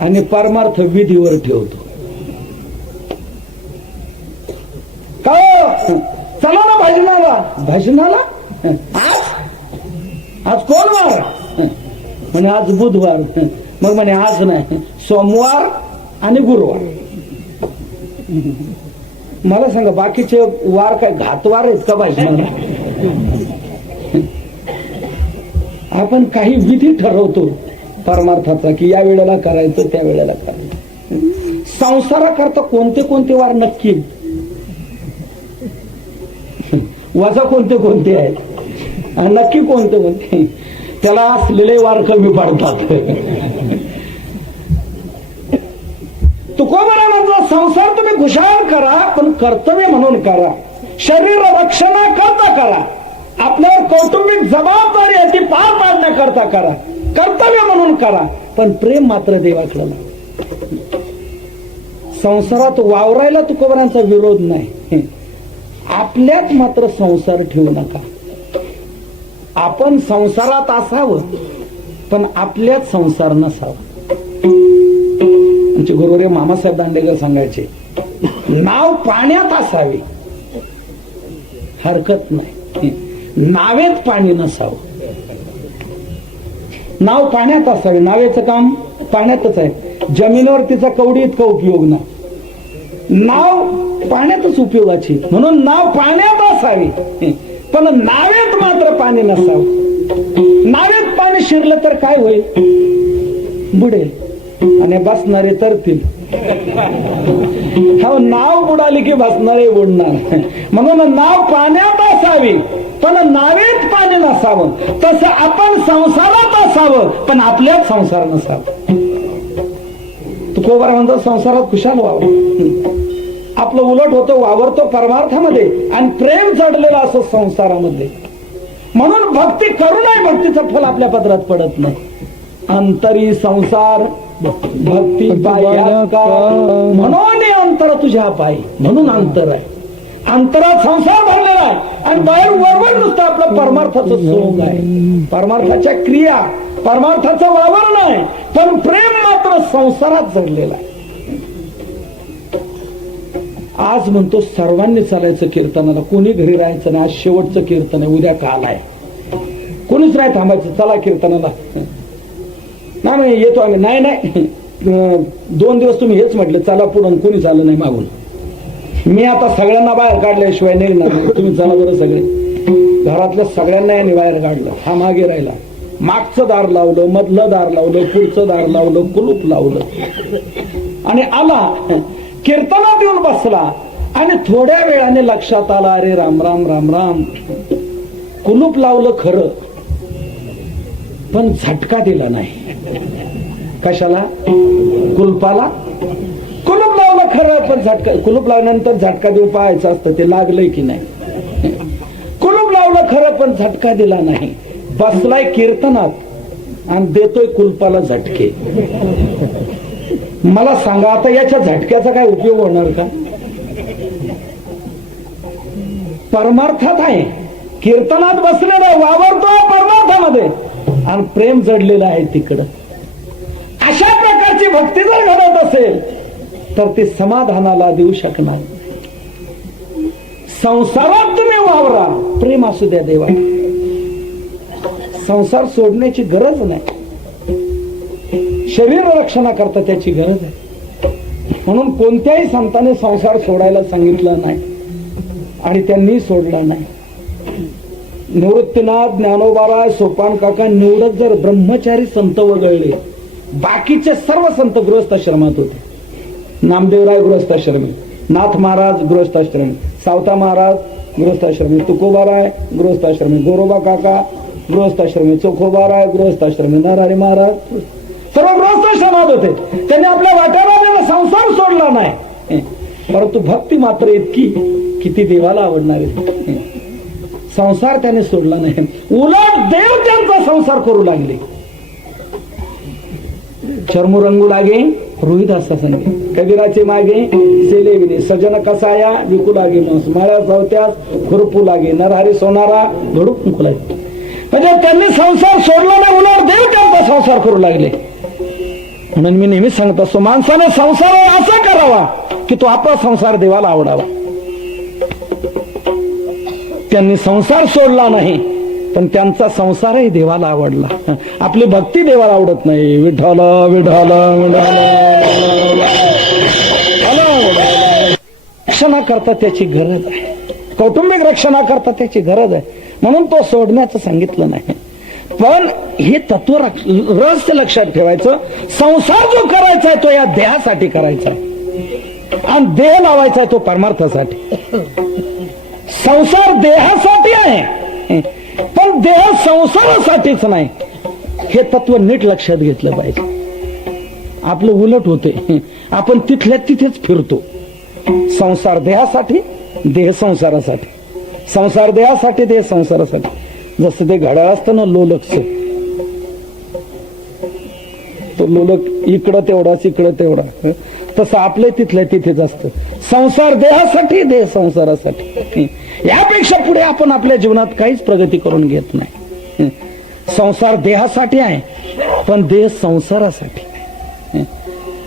आणि परमार्थ विधीवर ठेवतो. काय चला ना भजनाला, भजनाला आज कोण वार? म्हणे आज बुधवार. मग म्हणे आज नाही, सोमवार आणि गुरुवार. मला सांगा बाकीचे वार काय घातवार आहेत का भजनाला? आपण काही विधी ठरवतो परमार्थाचा की या वेळेला करायचं, त्या वेळेला करायचं. संसाराकरता कोणते कोणते वार नक्की, वजा कोणते कोणते आहेत, नक्की कोणते कोणते, त्याला असलेले वार कमी पडतात. तुकोबारा म्हणतो संसार तुम्ही खुशाल करा पण कर्तव्य म्हणून करा. शरीर रक्षणा करता करा, आपल्यावर कौटुंबिक जबाबदारी आहे ती पार पाडण्याकरता करा, कर्तव्य म्हणून करा, पण प्रेम मात्र देवाकडे लावा. संसारात वावरायला तुकोबारांचा विरोध नाही, आपल्यात मात्र संसार ठेवू नका. आपण संसारात असावं पण आपल्यात संसार नसावा. आमचे गुरुवर्य मामासाहेब दांडेकर सांगायचे, नाव पाण्यात असावे हरकत नाही, नावेत पाणी नसावं. नाव पाण्यात असावे, नावेचं काम पाण्यातच आहे. जमिनीवर तिचा कवडी इतका उपयोग नाही, नाव पाण्यातच उपयोगाची. म्हणून नाव पाण्यात असावी पण नावेत मात्र पाणी नसावं. नावेत पाणी शिरलं तर काय होईल? बुडेल आणि बसणारे तरतील. नाव बुडाली की बसणारे बुडणार. म्हणून नाव पाण्यात असावी पण नावेत पाणी नसावं. तसं आपण संसारात असावं पण आपल्यात संसार नसावं. तुकोबारा म्हणतो संसारात खुशाल व्हावं. आपलं उलट होतं, वावरतो परमार्थामध्ये आणि प्रेम जडलेलं असं संसारामध्ये. म्हणून भक्ती करू नये, भक्तीचं फल आपल्या पदरात पडत नाही. अंतरी संसार भक्ती म्हणून अंतर तुझ्या पायी, म्हणून अंतर आहे. अंतरात संसार भरलेला आहे आणि बाहेर वरवर नुसतं आपलं परमार्थाचं सोंग आहे. परमार्थाच्या क्रिया, परमार्थाचं वावर नाही पण प्रेम मात्र संसारात जडलेला आहे. आज म्हणतो सर्वांनी चालायचं कीर्तनाला, कोणी घरी राहायचं नाही. आज शेवटचं कीर्तन आहे, उद्या काल आहे, कोणीच नाही थांबायचं. चला कीर्तनाला. नाही येतो आम्ही. नाही नाही 2 दिवस तुम्ही हेच म्हटले चला पुढून, कोणी चाललं नाही मागून. मी आता सगळ्यांना बाहेर काढल्याशिवाय निघणार नाही. तुम्ही चला बरं सगळे. घरातलं सगळ्यांना यांनी बाहेर काढलं, हा मागे राहिला. मागचं दार लावलं, मधलं दार लावलं, पुढचं दार लावलं, कुलूप लावलं आणि आला कीर्तनात येऊन बसला. आणि थोड्या वेळाने लक्षात आला, अरे राम राम राम राम. कुलूप लावलं खरं पण झटका दिला नाही. कशाला? कुलपाला कुलूप लावलं खरं, पण झटका कुलूप लावल्यानंतर झटका देऊ पाहायचं असतं ते लागलंय की नाही. कुलूप लावलं खरं, पण झटका दिला नाही. बसलाय कीर्तनात आणि देतोय कुलपाला झटके. मला सांगा आता याच्या झटक्याचा काय उपयोग होणार का? परमार्थात आहे, कीर्तनात बसलेला आहे, वावरतोय परमार्थामध्ये आणि प्रेम जडलेलं आहे तिकडं. अशा प्रकारची भक्ती जर घडत असेल तर ती समाधानाला देऊ शकणार. संसारात तुम्ही वावरा, प्रेम असू द्या देवा. संसार सोडण्याची गरज नाही, शरीर रक्षणाकरता त्याची गरज आहे. म्हणून कोणत्याही संतांनी संसार सोडायला सांगितलं नाही आणि त्यांनी सोडला नाही. निवृत्तीनाथ, ज्ञानोबाराय, सोपान काका निवडत जर ब्रह्मचारी संत वगळले, बाकीचे सर्व संत गृहस्थाश्रमात होते. नामदेवराय गृहस्थाश्रमी, नाथ महाराज गृहस्थाश्रमी, सावता महाराज गृहस्थाश्रमी, तुकोबाराय गृहस्थाश्रमी, गोरोबा काका गृहस्थाश्रमी, चोखोबाराय गृहस्थाश्रमी, नरहरी महाराज सर्व गृहस्थाश्रमात होते. त्यांनी आपल्या वाट्याला संसार सोडला नाही, परंतु भक्ती मात्र इतकी किती देवाला आवडणार आहे. संसार त्याने सोडला नाही, उलट देव त्यांचा संसार करू लागले. चर्मू रंगू लागे रोहिदासा संगे, कबीराचे मागे सेले विने, सजन कसाया विकू लागे मांस, माळ्या चौथ्यास खुरपू लागे, नरहरी सोनारा घडूक मुकू लागे. म्हणजे त्यांनी संसार सोडला नाही, उलट देव त्यांचा संसार करू लागले. म्हणून मी नेहमीच सांगत असतो, माणसाने संसार असा करावा की तो आपला संसार देवाला आवडावा. त्यांनी संसार सोडला नाही, पण त्यांचा संसारही देवाला आवडला. आपली भक्ती देवाला आवडत नाही. विठ्ठल विठ्ठल रक्षणाकरता त्याची गरज आहे, कौटुंबिक रक्षणाकरता त्याची गरज आहे, म्हणून तो सोडण्याचं सांगितलं नाही. पण हे तत्व रहस्य लक्षात ठेवायचं, संसार जो करायचा आहे तो या देहासाठी करायचा आहे आणि देह लावायचा आहे तो परमार्थासाठी. संसार देहासाठी आहे, पण देह संसारासाठीच नाही. हे तत्व नीट लक्षात घेतलं पाहिजे. आपलं उलट होते, आपण तिथल्या तिथेच फिरतो. संसार देहासाठी, देह संसारासाठी, संसार देहासाठी, देह संसारासाठी. जसं ते घड्याळ असतं ना लोलकचं, तो लोलक इकडं तेवढाच इकडं तेवढा, तसं आपलं तिथल्या तिथेच असतं. संसार देहासाठी, देह संसारासाठी. यापेक्षा पुढे आपण आपल्या जीवनात काहीच प्रगती करून घेत नाही. संसार देहासाठी आहे, पण देह संसारासाठी.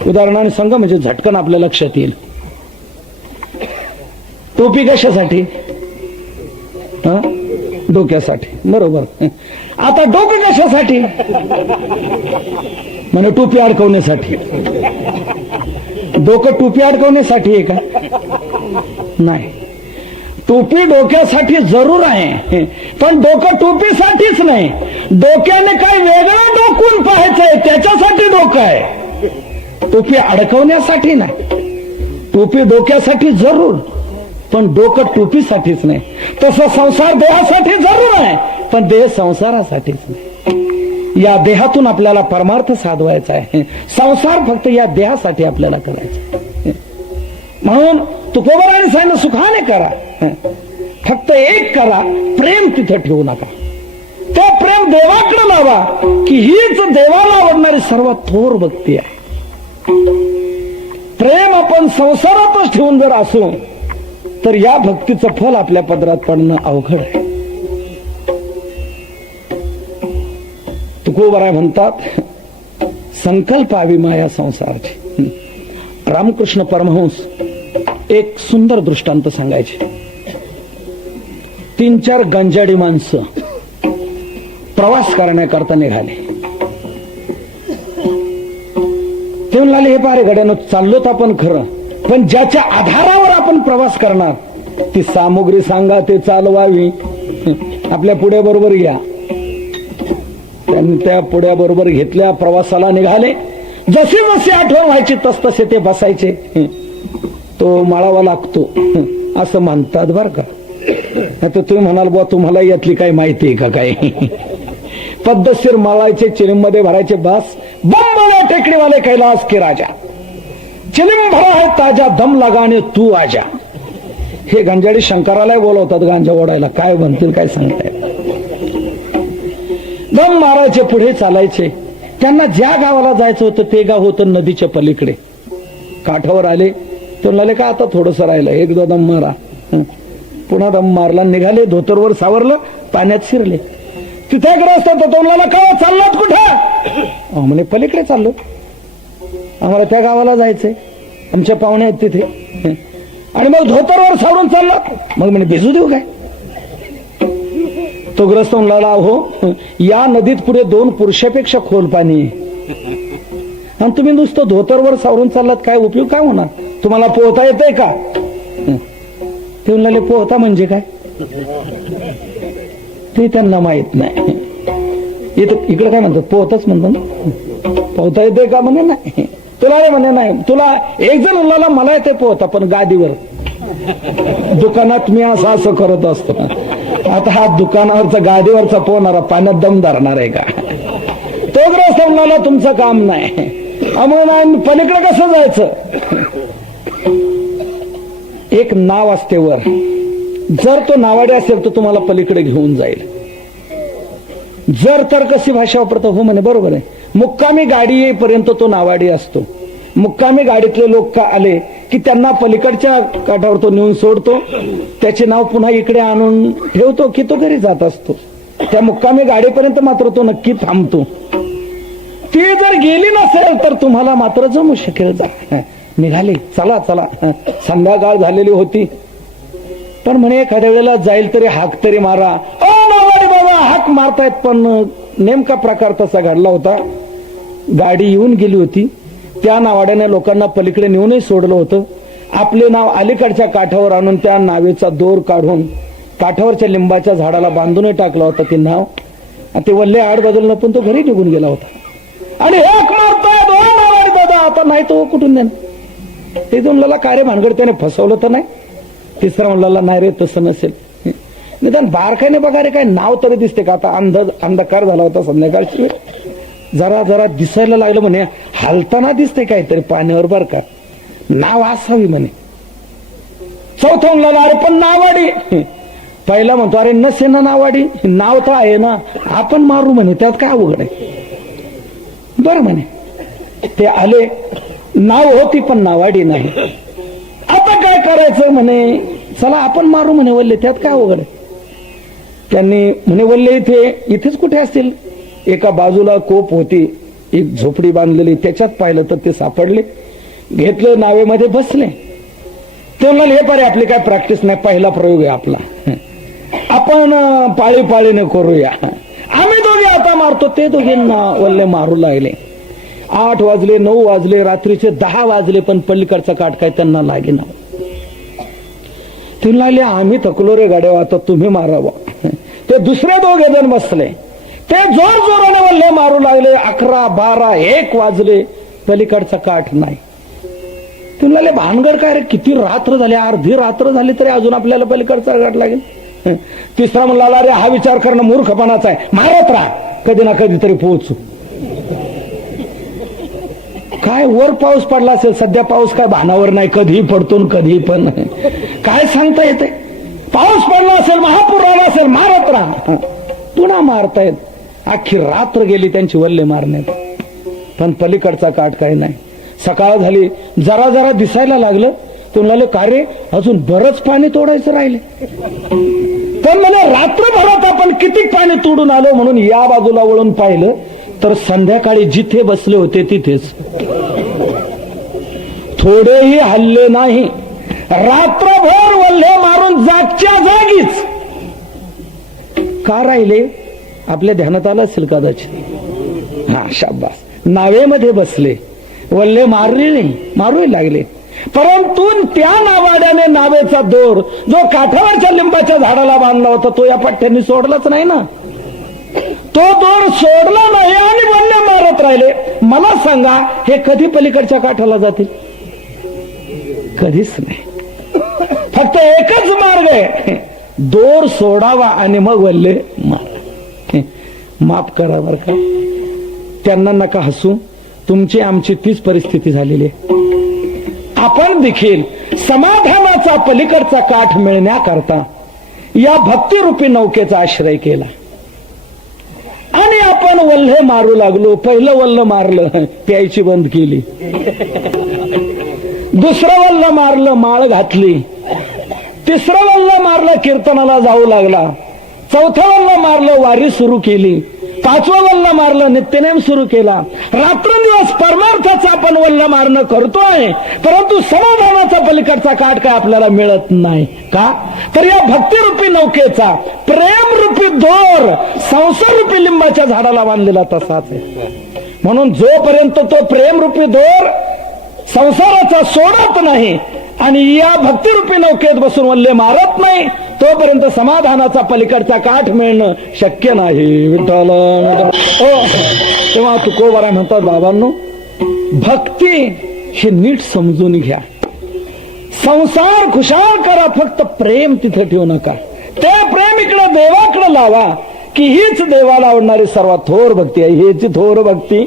उदाहरणाने सांगा म्हणजे झटकन आपल्या लक्षात येईल. टोपी कशासाठी? डोक्यासाठी, बरोबर. आता डोकं कशासाठी? म्हणजे टोपी अडकवण्यासाठी. डोकं टोपी अडकवण्यासाठी आहे का? नाही. टोपी डोक्यासाठी जरूर आहे, पण डोकं टोपीसाठीच नाही. डोक्याने काही वेगळं डोकून पाहायचंय त्याच्यासाठी डोकं आहे, टोपी अडकवण्यासाठी नाही. टोपी डोक्यासाठी जरूर, पण डोकं टोपीसाठीच नाही. तसं संसार देहासाठी जरूर आहे, पण देह संसारासाठीच नाही. या देहातून आपल्याला परमार्थ साधवायचा आहे. संसार फक्त या देहासाठी आपल्याला करायचा. म्हणून तुकोबाराने सांगितलं, सुखाने करा, फक्त एक करा, प्रेम तिथं ठेवू नका. ते प्रेम देवाकडे लावा, की हीच देवाला आवडणारी सर्वात थोर भक्ती आहे. प्रेम आपण संसारातच ठेवून जर असू तर या भक्तीचं फल आपल्या पदरात पडणं अवघड आहे. तुकोबाराय म्हणतात, संकल्पावी माया संसाराची. रामकृष्ण परमहंस एक सुंदर दृष्टांत सांगायचे. 3-4 गंजाडी माणसं प्रवास करण्याकरता निघाले. ते म्हणाले, हे पारे गड्यानं चाललोत आपण खरं, पण ज्याच्या आधारावर आपण प्रवास करणार ती सामुग्री सांगा, ते चालवावी. आपल्या पुढ्या बरोबर घ्या. त्यांनी त्या पुढ्या बरोबर घेतल्या, प्रवासाला निघाले. जशी जशी आठवण व्हायची तस तसे ते बसायचे. तो माळावा लागतो असं म्हणतात बर का. आता तुम्ही म्हणाल, बुवा तुम्हाला यातली काही माहिती आहे का? काय पद्धतशीर माळायचे, चिरीमध्ये भरायचे, बस बंबला टेकडीवाले कैलास के राजा. चिलिम भरा है ताजा दम लगाने तू आजा. हे गंजाडी शंकराला बोलवतात गांजा ओढायला. काय बनतील काय सांगताय. दम मारायचे, पुढे चालायचे. त्यांना ज्या गावाला जायचं होतं ते गाव होतं नदीच्या पलीकडे. काठावर आले तर म्हणाले का आता थोडंसं राहिलं, एकदा दम मारा. पुन्हा दम मारला, निघाले, धोतरवर सावरलं, पाण्यात शिरले. तिथे ग्रस्त होता तो म्हणाला का चाललात कुठे? म्हणे पलीकडे चाललो, आम्हाला त्या गावाला जायचंय, आमच्या पाहुणे आहेत तिथे. आणि मग धोतरवर सावरून चालला. मग म्हणे भिजू देऊ काय? तो ग्रस्त म्हणाला हो या नदीत पुढे 2 पुरुषापेक्षा खोल पाणी आहे आणि तुम्ही नुसतं धोतरवर सावरून चाललात, काय उपयोग काय होणार? तुम्हाला पोहता येतंय का? ते म्हणाले पोहता म्हणजे काय ते त्यांना माहित नाही. इकडे काय म्हणतात, पोहताच म्हणतात ना. पोहता येतंय का? म्हणे नाही. तुला रे म्हणे नाही. तुला एक जण म्हणाला मला येते पोहता पण गादीवर. दुकानात मी असं करत असतो. आता हा दुकानावरचा गादीवरचा पोहणारा पाण्यात दम धरणार आहे का? तो ग्रस्त म्हणाला तुमचं काम नाही. म्हणून पलीकडे कसं जायचं? एक नाव असते वर, जर तो नावाडे असेल तर तुम्हाला पलीकडे घेऊन जाईल. जर तर कशी भाषा वापरतो? हो म्हणे बरोबर आहे. मुक्कामी गाडी येईपर्यंत तो नावाडी असतो. मुक्कामी गाडीतले लोक का आले की त्यांना पलीकडच्या काठावर तो नेऊन सोडतो, त्याचे नाव पुन्हा इकडे आणून ठेवतो की तो घरी जात असतो. त्या मुक्कामी गाडीपर्यंत मात्र तो नक्की थांबतो. ती जर गेली नसेल तर तुम्हाला मात्र जमू शकेल. निघाले, चला चला. संध्याकाळ झालेली होती. पण म्हणे एखाद्या वेळेला जाईल तरी हाक तरी मारा. ओ नावाडी बाबा, हाक मारतायत. पण नेमका प्रकार तसा घडला होता. गाडी येऊन गेली होती, त्या नावाड्याने लोकांना पलीकडे नेऊनही सोडलं होतं. आपले नाव अलीकडच्या काठावर आणून त्या नावेचा दोर काढून काठावरच्या लिंबाच्या झाडाला बांधूनही टाकला होता ते नाव. ते वल्ले आड बदलणं पण तो घरी निघून गेला होता. आणि हाक मारतायत, ओ नावाडी दादा. आता नाही तो कुठून देणार? ते म्हणला काय रे भानगड, त्याने फसवलं तर नाही? तिसरा म्हणला नाही रे तसं नसेल. निदान बारकाईने बघा रे, काय नाव तरी दिसते का? आता अंधकार झाला होता संध्याकाळची वेळ. जरा जरा दिसायला लागलं म्हणे, हालताना दिसते काहीतरी पाण्यावर बर का, नाव असावी म्हणे. चौथा म्हणला अरे पण नावाडी. पहिला म्हणतो अरे नसे ना नावाडी, नाव तर आहे ना, आपण मारू म्हणे, त्यात काय अवघड आहे? बर म्हणे. ते आले, नाव होती पण नावाडी नाही. आता काय करायचं म्हणे, चला आपण मारू म्हणे वल्ले, त्यात काय अवघड आहे? त्यांनी म्हणे वल्ले इथेच कुठे असतील. एका बाजूला कोप होती, एक झोपडी बांधलेली, त्याच्यात पाहिलं तर ते सापडले. घेतलं, नावेमध्ये बसले. ते म्हणाले हे पारे आपली काय प्रॅक्टिस नाही, पहिला प्रयोग आहे आपला, आपण पाळीपाळीने करूया. आम्ही दोघे आता मारतो. ते दोघींना वल्ले मारू लागले. 8 वाजले, 9 वाजले, रात्रीचे 10 वाजले, पण पलीकडचा काठ काय त्यांना लागेना. ते लागले आम्ही थकलो रे गाड्या, आता तुम्ही मारावं. ते दुसरे दोघे जण बसले, ते जोर जोराने वल्ले मारू लागले. 11, 12, 1 वाजले, पलीकडचा काठ नाही. ते म्हणाले भानगड काय रे, किती रात्र झाली, अर्धी रात्र झाली तरी अजून आपल्याला पलीकडचा काठ लागेल. तिसरा म्हणला अरे हा विचार करणं मूर्खपणाचा आहे, मारत राहा, कधी ना कधीतरी पोहोचू. काय वर पाऊस पडला असेल, सध्या पाऊस काय भानावर नाही, कधी पडतो कधी पण, काय सांगता येते. पाऊस पडला असेल, महापूर आला असेल, मारत राहा. पुन्हा मारतायत. अख्खी रात्र गेली त्यांची वल्ले मारण्यात, पण पलीकडचा काठ काय नाही. सकाळ झाली, जरा जरा दिसायला लागलं. ते म्हणाले का रे अजून बरंच पाणी तोडायचं राहिले. पण म्हणे रात्रभरात आपण किती पाणी तोडून आलो. म्हणून या बाजूला वळून पाहिलं तर संध्याकाळी जिथे बसले होते तिथेच, थोडेही हल्ले नाही. रात्रभर वल्ले मारून जागच्या जागीच का राहिले आपल्या ध्यानात आलं असेल कदाचित. हा शाबास, नावेमध्ये बसले, वल्ले मारले नाही, मारू लागले. परंतु त्या नावाड्याने नावेचा दोर जो काठावरच्या लिंबाच्या झाडाला बांधला होता तो या पट्ट्यांनी सोडलाच नाही ना. तो दोर सोडला नाही आणि वल्ले मारत राहिले. मला सांगा हे कधी पलीकडच्या काठाला जातील? कधीच नाही. फक्त एकच मार्ग आहे, दोर सोडावा आणि मग वल्ले मारा. माफ करा बर का, त्यांना नका हसू. तुमची आमची तीच परिस्थिती झालेली आहे. आपण देखील समाधानाचा पलीकडचा काठ मिळण्याकरता या भक्तिरूपी नौकेचा आश्रय केला आणि आपण वल्हे मारू लागलो. पहिलं वल्ल मारलं, प्यायची बंद केली. दुसरं वल्ल मारलं, माळ घातली. तिसरं वल्ल मारलं, कीर्तनाला जाऊ लागला. चौथं वल्ल मारलं, वारी सुरू केली. पाचवं वल्ल मारलं, नित्यनेम सुरू केला. रात्रंदिवस परमार्थाचं आपण वल्ल मारणं करतोय, परंतु समाधानाचा पलीकडचा काठ काय आपल्याला मिळत नाही का? तर या भक्तिरूपी नौकेचा प्रेमरूपी दोर संसाररूपी लिंबाच्या झाडाला बांधलेला तसाच आहे. म्हणून जोपर्यंत तो प्रेमरूपी दोर संसाराचा सोडत नाही आणि या भक्तिरूपी नौकेत बसून वल्ले मारत नाही, तोपर्यंत समाधानाचा पलीकडचा काठ मिळणं शक्य नाही. विठ्ठल तेव्हा तुकोबाराय म्हणतात, बाबांनो, भक्ती हे नीट समजून घ्या. संसार खुशाल करा, फक्त प्रेम तिथे ठेवू नका. ते प्रेम इकडे देवाकडे लावा, की हीच देवाला आवडणारी सर्वात थोर भक्ती आहे. हीच थोर भक्ती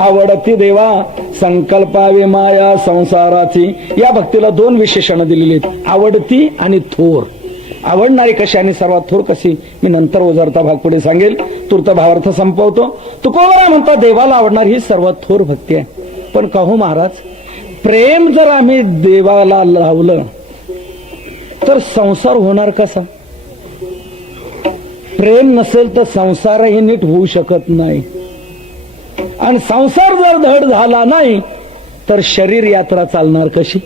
आवडती देवा संकल्पावे माया संसाराची. या भक्तीला दोन विशेषणं दिलेली आहेत, आवडती आणि थोर. आवडणारी कशी आणि सर्वात थोर कशी मी नंतर ओझरता भाग पुढे सांगेल. तूर्त भावार्थ संपवतो. तुकोबाराय म्हणतात, देवाला आवडणारी ही सर्वात थोर भक्ती आहे. पण कहू महाराज, प्रेम जर आम्ही देवाला लावलं तर संसार होणार कसा? प्रेम नसेल तर संसारही नीट होऊ शकत नाही. आणि संसार जर धड झाला नाही तर शरीर यात्रा चालणार कशी?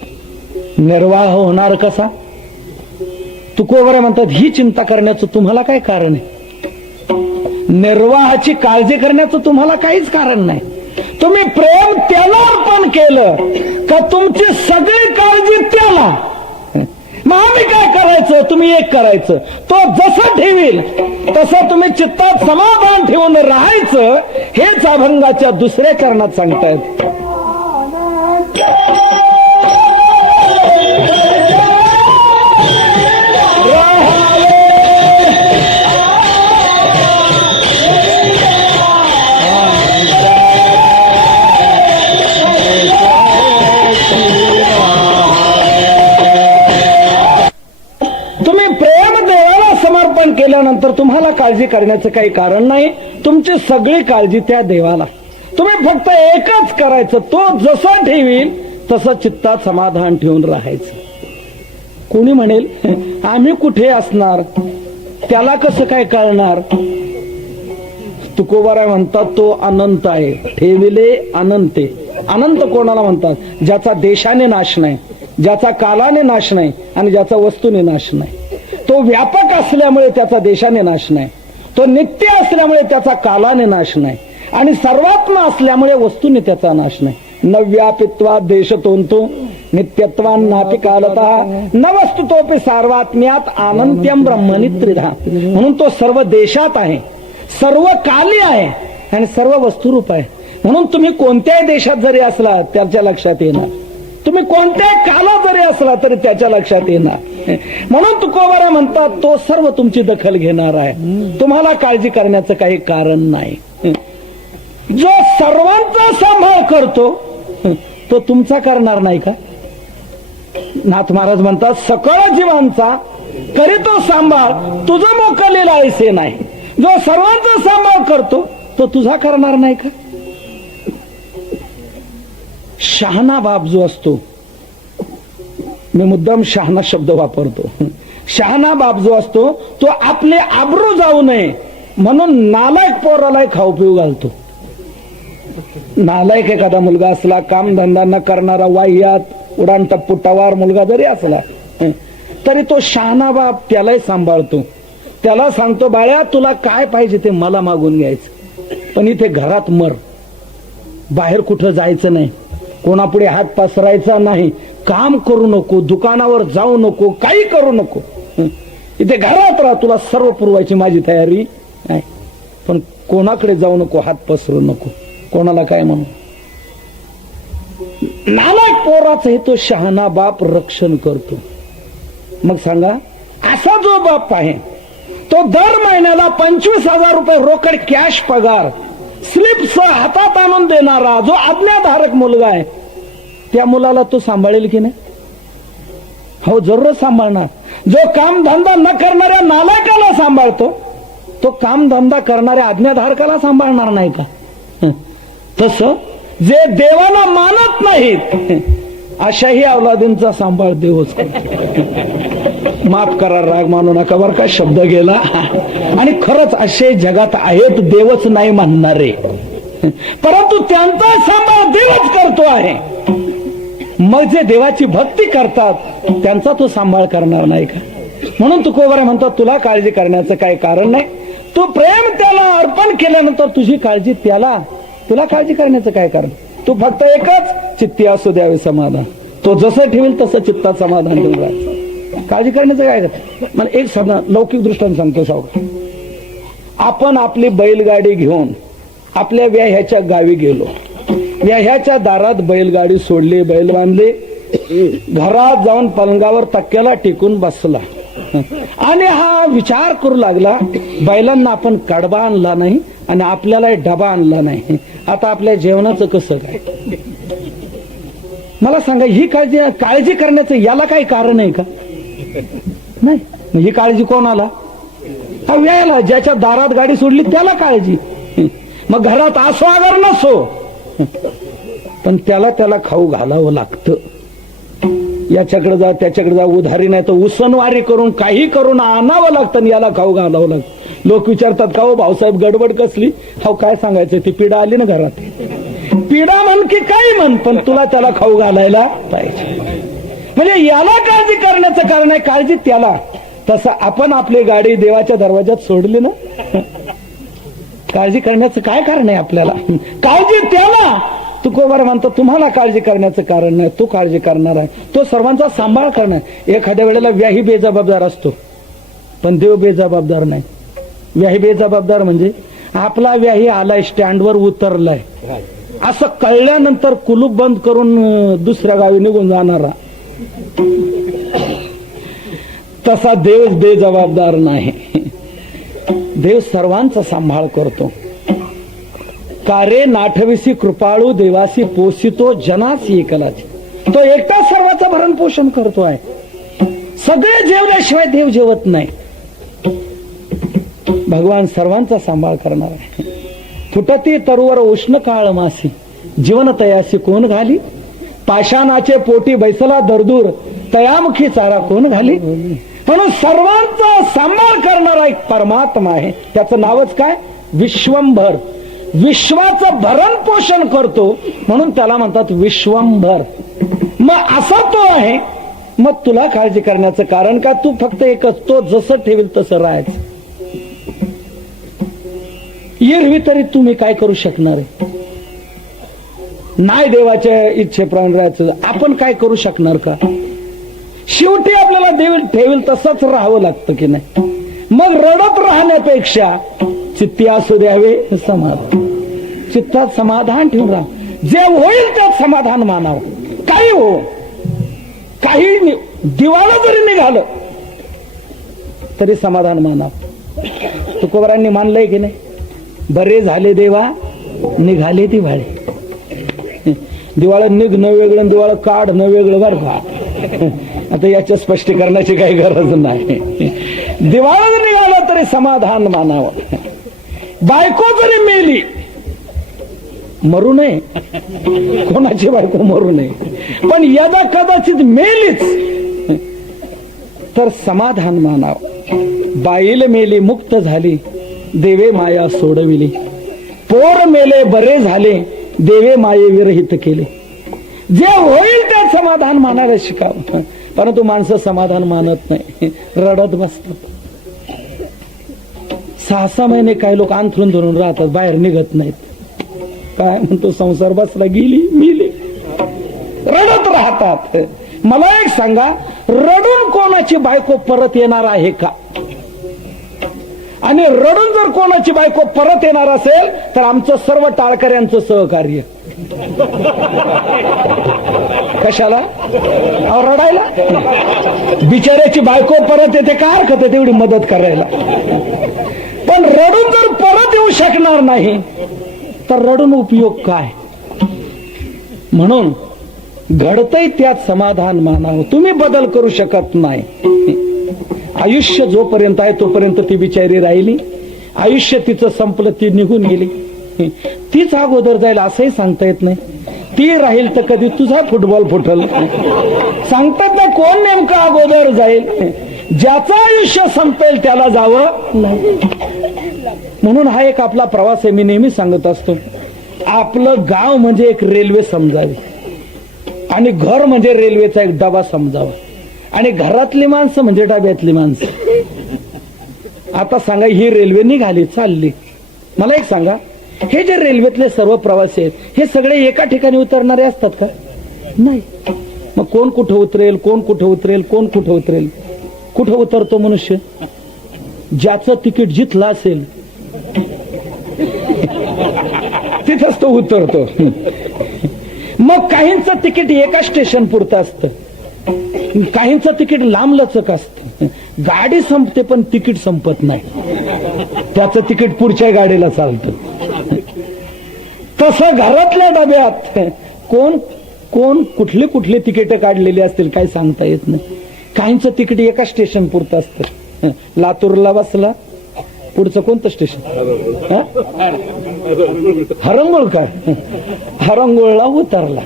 निर्वाह होणार कसा? तुकोबाराय म्हणतात, ही चिंता करण्याचं तुम्हाला काय कारण आहे? निर्वाहाची काळजी करण्याचं तुम्हाला काहीच कारण नाही. तुम्ही प्रेम त्याला अर्पण केलं का तुमची सगळी काळजी त्याला. मग आम्ही काय करायचं? तुम्ही एक करायचं, तो जसं ठेवील तसं तुम्ही चित्तात समाधान ठेवून राहायचं. हेच अभंगाच्या दुसऱ्या चरणात सांगतायत. केल्यानंतर तुम्हाला काळजी करण्याचं काही कारण नाही. तुमची सगळी काळजी त्या देवाला. तुम्ही फक्त एकच करायचं, तो जसं ठेवील तसं चित्तात समाधान ठेवून राहायचं. कोणी म्हणेल आम्ही कुठे असणार, त्याला कसं काय कळणार? तुकोबाराय म्हणतात, तो अनंत आहे, ठेविले अनंते. अनंत कोणाला म्हणतात? ज्याचा देशाने नाश नाही, ज्याचा कालाने नाश नाही आणि ज्याचा वस्तूने नाश नाही. तो व्यापक असल्यामुळे त्याचा देशाने नाश नाही, तो नित्य असल्यामुळे त्याचा कालाने नाश नाही आणि सर्वात्मा असल्यामुळे वस्तूने त्याचा नाश नाही. नव्यापित्वा देशतोंतो नित्यत्वान नापि कालतः न वस्तुतोपि सार्वात्म्यात अनंत्यम ब्रह्मणि त्रिधा. म्हणून तो सर्व देशात आहे, सर्व काली आहे आणि सर्व वस्तुरूप आहे. म्हणून तुम्ही कोणत्याही देशात जरी असला त्याच्या लक्षात येणार, तुम्ही कोणत्याही कालात जरी असला तरी त्याच्या लक्षात येणार. म्हणून तुकोबाराय म्हणतात, तो सर्व तुमची दखल घेणार आहे. तुम्हाला काळजी करण्याचं काही कारण नाही. जो सर्वांचा सांभाळ करतो तो तुमचा करणार नाही का? नाथ महाराज म्हणतात, सकळ जीवांचा करीतो सांभाळ तुझं मोकलेला ऐसे नाही. जो सर्वांचा सांभाळ करतो तो तुझा करणार नाही का? शहाणा बाप जो असतो, मी मुद्दाम शहाणा शब्द वापरतो, शहाणा बाप जो असतो तो आपले आबरू जाऊ नये म्हणून नालायक पोराला खाऊ पिऊ घालतो. नालायक एखादा मुलगा असला, कामधंदा न करणारा, वाह्यात उडान टप्पू टवार मुलगा जरी असला तरी तो शहाणा बाप त्यालाही सांभाळतो. त्याला सांगतो, बाळ्या तुला काय पाहिजे ते मला मागून घ्यायचं, पण इथे घरात मर, बाहेर कुठं जायचं नाही, कोणापुढे हात पसरायचा नाही, काम करू नको, दुकानावर जाऊ नको, काही करू नको, इथे घरात राहा, तुला सर्व पुरवायची माझी तयारी आहे, पण कोणाकडे जाऊ नको, हात पसरू नको, कोणाला काय म्हणू. नालायक पोराचं हे तो शहाणा बाप रक्षण करतो. मग सांगा, असा जो बाप आहे तो दर महिन्याला 25,000 रुपये रोकड कॅश पगार स्लिप्स हातात आणून देणारा जो आज्ञाधारक मुलगा आहे, त्या मुलाला तू सांभाळेल की नाही? हो, जरूर सांभाळणार. जो काम धंदा न करणाऱ्या नालायकाला सांभाळतो, तो काम धंदा करणाऱ्या आज्ञाधारकाला सांभाळणार नाही का? तसं जे देवाला मानत नाहीत अशाही अवलादींचा सांभाळ देवच करतो. माफ करा, राग मानू नका बरं का, शब्द गेला. आणि खरंच असे जगात आहेत देवच नाही मानणारे, परंतु त्यांचा सांभाळ देवच करतो आहे. मग जे देवाची भक्ती करतात त्यांचा तो सांभाळ करणार नाही का? म्हणून तुकोबारा म्हणतात, तुला काळजी करण्याचं काही कारण नाही. तू प्रेम त्याला अर्पण केल्यानंतर तुझी काळजी त्याला, तुला काळजी करण्याचं काय कारण? तू फक्त एकच, चित्ती असू द्यावे समाधान. तो जसं ठेवेल तसं चित्तात समाधान ठेवून राहायचं. काळजी करण्याचं काय करत? मला एक साधा लौकिक दृष्टांत सांगतो सावकार. आपण आपली बैलगाडी घेऊन आपल्या व्याह्याच्या गावी गेलो. व्याह्याच्या दारात बैलगाडी सोडली, बैल बांधले, घरात जाऊन पलंगावर तक्क्याला टेकून बसला आणि हा विचार करू लागला, बैलांना आपण कडबा आणला नाही आणि आपल्याला डबा आणला नाही, आता आपल्या जेवणाचं कसं काय? मला सांगा, ही काळजी करण्याचं याला काही कारण आहे का? नाही. ही काळजी कोणाला? हा व्यायाला, ज्याच्या दारात गाडी सोडली त्याला काळजी. मग घरात असो अगर नसो, पण त्याला खाऊ घालावं लागतं. याच्याकडे जा त्याच्याकडे जा, उधारी नाही तर उसनवारी करून काही करून आणावं लागतं आणि याला खाऊ घालावं लागतं. लोक विचारतात, का हो भाऊसाहेब गडबड कसली? हो, काय सांगायचं, ती पिढा आली ना घरात. पिढा म्हण की काही म्हण, पण तुला त्याला खाऊ घालायला पाहिजे. म्हणजे याला काळजी करण्याचं कारण आहे, काळजी त्याला. तसं आपण आपली गाडी देवाच्या दरवाजात सोडली ना, काळजी करण्याचं काय कारण आहे आपल्याला? काळजी त्याला. तुकोबार म्हणतो, तुम्हाला काळजी करण्याचं कारण नाही, तो काळजी करणार आहे, तो सर्वांचा सांभाळ करणार. एखाद्या वेळेला व्याही बेजबाबदार असतो, पण देव बेजबाबदार नाही. व्याही बेजबाबदार म्हणजे आपला व्याही आलाय, स्टँडवर उतरलाय, असं कळल्यानंतर कुलूप बंद करून दुसऱ्या गावी निघून जाणारा. तसा देव बेजबाबदार नाही. देव सर्वांचा सांभाळ करतो. कारे नाठविसी कृपाळू देवासी पोसितो जनासी एकलाची. तो एकटा सर्वांचं भरण पोषण करतो आहे. सगळे जेवल्याशिवाय देव जेवत नाही. भगवान सर्वांचा सांभाळ करणार आहे. फुटती तरुवर उष्ण काळ मासी जीवन तयासी कोण घाली. पाषाणाचे पोटी बैसला दरदूर तयामुखी चारा कोण घाली. म्हणून सर्वांचा सांभाळ करणारा एक परमात्मा आहे. त्याचं नावच काय? विश्वंभर. विश्वाचं भरण पोषण करतो म्हणून त्याला म्हणतात विश्वंभर. मग असा तो आहे. मग तुला काळजी करण्याचं कारण का? तू फक्त एकच, तो जसं ठेवेल तसं राहायचं. एरवी तरी तुम्ही काय करू शकणार आहे? नाही देवाच्या इच्छेप्रमाणे राहायचं. आपण काय करू शकणार का? शेवटी आपल्याला देव ठेवेल तसंच राहावं लागतं की नाही? मग रडत राहण्यापेक्षा चित्ती असू द्यावे समाधान. चित्तात समाधान ठेवून राहा. जे होईल त्यात समाधान मानावं. काही हो, काही दिवाळं जरी निघालं तरी समाधान मानावं. तुकोबारांनी मानलंय की नाही? बरे झाले देवा निघाले दिवाळे. दिवाळं निघ न वेगळं, दिवाळं काढ न वेगळं बरं का. आता याच्या स्पष्टीकरणाची काही गरज नाही. दिवाळं निघालं तरी समाधान मानावं. बायको जरी मेली, मरू नये, कोणाची बायको मरू नये, पण यदा कदाचित मेलीच तर समाधान मानावं. बाईल मेली मुक्त झाली देवे माया सोडविली. पोर मेले बरे झाले देवे माये विरहित केले. जे होईल ते समाधान मानायला शिकावं. परंतु माणसं समाधान मानत नाही, रडत बसतात. 6-6 महिने काही लोक अंथरून धरून राहतात, बाहेर निघत नाहीत. काय म्हणतो? संसार बसला, गेली मिली, रडत राहतात. मला एक सांगा, रडून कोणाची बायको परत येणार आहे का? आणि रडून जर कोणाची बायको परत येणार असेल तर आमचं सर्व टाळकऱ्यांचं सहकार्य. कशाला? रडायला. बिचाऱ्याची बायको परत येते, काय हरकत आहे तेवढी मदत करायला. पण रडून जर परत येऊ शकणार नाही तर रडून उपयोग काय? म्हणून घडतंय त्यात समाधान मानावं. तुम्ही बदल करू शकत नाही. आयुष्य जोपर्यंत आहे तोपर्यंत ती बिचारी राहिली. आयुष्य तिचं संपलं, ती निघून गेली. तीच अगोदर जाईल असंही सांगता येत नाही. ती राहील तर कधी तुझा फुटबॉल फुटल सांगतात ना. कोण नेमकं अगोदर जाईल? ज्याचं आयुष्य संपेल त्याला जावं नाही. म्हणून हा एक आपला प्रवास आहे. मी नेहमी सांगत असतो, आपलं गाव म्हणजे एक रेल्वे समजावी आणि घर म्हणजे रेल्वेचा एक डबा समजावा आणि घरातली माणसं म्हणजे डब्यातली माणसं. आता सांगा, ही रेल्वे निघाली, चालली. मला एक सांगा, हे जे रेल्वेतले सर्व प्रवासी आहेत हे सगळे एका ठिकाणी उतरणारे असतात का? नाही. मग कोण कुठं उतरेल, कोण कुठं उतरेल, कोण कुठं उतरेल? कुठं उतरतो मनुष्य? ज्याचं तिकीट जिथलं असेल तिथंच तो उतरतो. मग काहींचं तिकीट एका स्टेशन पुरतं असतं, काहींचं तिकीट लांबलचक असतं. गाडी संपते पण तिकीट संपत नाही. त्याचं तिकीट पुढच्या गाडीला चालतं. तसं घरातल्या डब्यात कोण कोण कुठले कुठले तिकीट काढलेले असतील काय सांगता येत नाही. काहींचं तिकीट एका स्टेशन पुरतं असतं. लातूरला बसला, पुढचं कोणतं स्टेशन? हरंगुळ. काय हरंगुळला उतरला,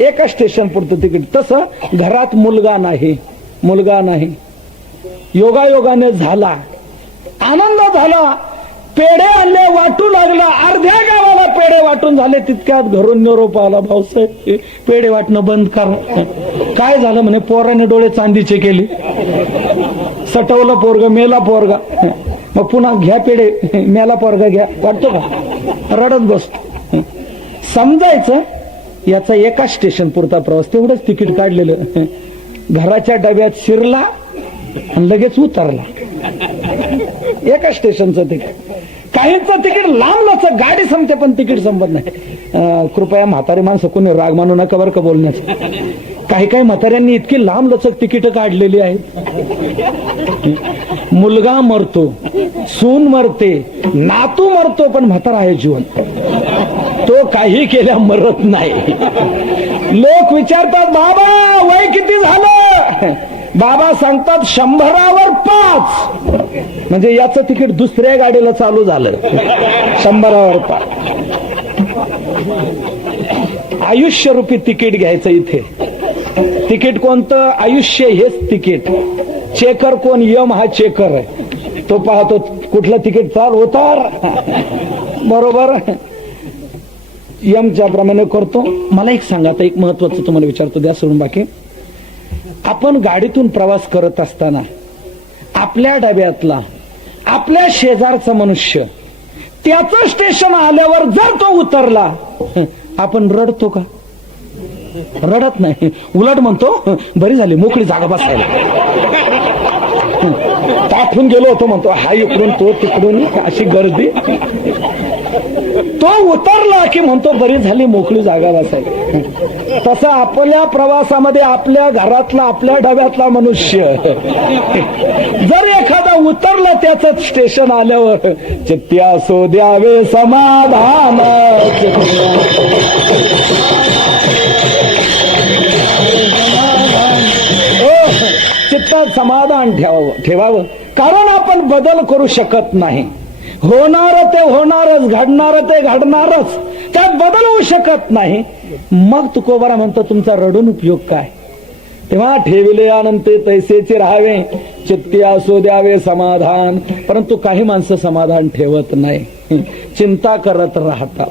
एका स्टेशन पुरतं तिकीट. तसं घरात मुलगा नाही, योगायोगाने झाला, आनंद झाला, पेढे आणले, वाटू लागला, अर्ध्या गावाला पेढे वाटून झाले. तितक्यात घरून निरोप आला, भाऊसाहेब पेढे वाटणं बंद करा. काय झालं म्हणे? पोराने डोळे चांदीचे केले, सटवलं पोरग, मेला पोरगा. मग पुन्हा घ्या पेढे, मेला पोरगा घ्या, वाटतो का? रडत बसतो. समजायचं याचा एका स्टेशन पुरता प्रवास, तेवढंच तिकीट काढलेलं. घराच्या डब्यात शिरला आणि लगेच उतरला, एका स्टेशनचं तिकीट. काहींचं तिकीट लांबलंच, गाडी संपते पण तिकीट संपत नाही. कृपया म्हातारे माणसं कोणी राग मानू नका बरं का बोलण्याचं. काही म्हाताऱ्यांनी इतकी लांबलचक तिकीट काढलेली आहेत. मुलगा मरतो, सून मरते, नातू मरतो, पण म्हातारा आहे जीवन. तो काही केल्या मरत नाही. लोक विचारतात, बाबा वय किती झालं? बाबा सांगतात 100वर 5, म्हणजे याचं तिकीट दुसऱ्या गाडीला चालू झालं. 100वर 5 आयुष्य रूपी तिकीट घ्यायचं. इथे तिकीट कोणतं? आयुष्य हेच तिकीट. चेकर कोण? यम हा चेकर आहे. तो पाहतो कुठलं तिकीट चाल उतार, बरोबर यमच्या प्रमाणे करतो. मला एक सांगा, आता एक महत्वाचं तुम्हाला विचारतो, द्या सोडून बाकी. आपण गाडीतून प्रवास करत असताना आपल्या डब्यातला, आपल्या शेजारचा मनुष्य, त्याचं स्टेशन आल्यावर जर तो उतरला, आपण रडतो का? रडत नाही, उलट म्हणतो बरी झाली मोकळी जागा बसायला. ताठून गेलो होतो म्हणतो, हा इकडून तो तिकडून, अशी गर्दी. तो उतरला की म्हणतो बरी झाली मोकळी जागा बसायला. तसं आपल्या प्रवासामध्ये आपल्या घरातला, आपल्या डब्यातला मनुष्य जर एखादा उतरला त्याच स्टेशन आल्यावर, चित्त्या सो द्यावे समाधान, चित्तात समाधान ठेवावं. कारण आपण बदल करू शकत नाही. होणार ते होणारच, घडणार ते घडणारच, त्यात बदल होऊ शकत नाही. मग तुकोबारा म्हणतो तुमचा रडून उपयोग काय? तेव्हा ठेविले अनंते तैसेचे राहावे, चित्ती असो द्यावे समाधान. परंतु काही माणसं समाधान ठेवत नाही, चिंता करत राहतात.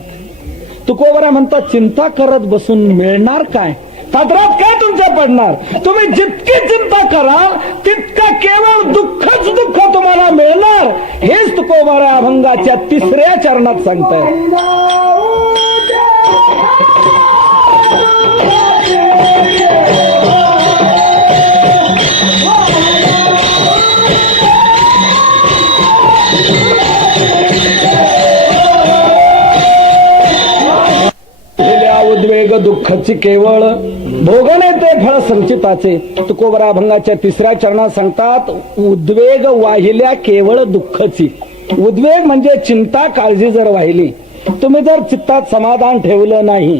तुकोबारा म्हणतात चिंता करत बसून मिळणार काय? पदरात काय तुमच्या पडणार? तुम्ही जितकी चिंता कराल तितकं केवळ दुःखच दुःख तुम्हाला मिळणार. हेच तुकोबारा अभंगाच्या 3ऱ्या चरणात सांगताय. उद्वेग दुःखाची केवळ भोगणे ते फळ संचिताचे. तुकोबारा अभंगाच्या 3ऱ्या चरणात सांगतात, उद्वेग वाहिल्या केवळ दुःखाची. उद्वेग म्हणजे चिंता, काळजी जर वाहिली, तुम्ही जर चित्तात समाधान ठेवलं नाही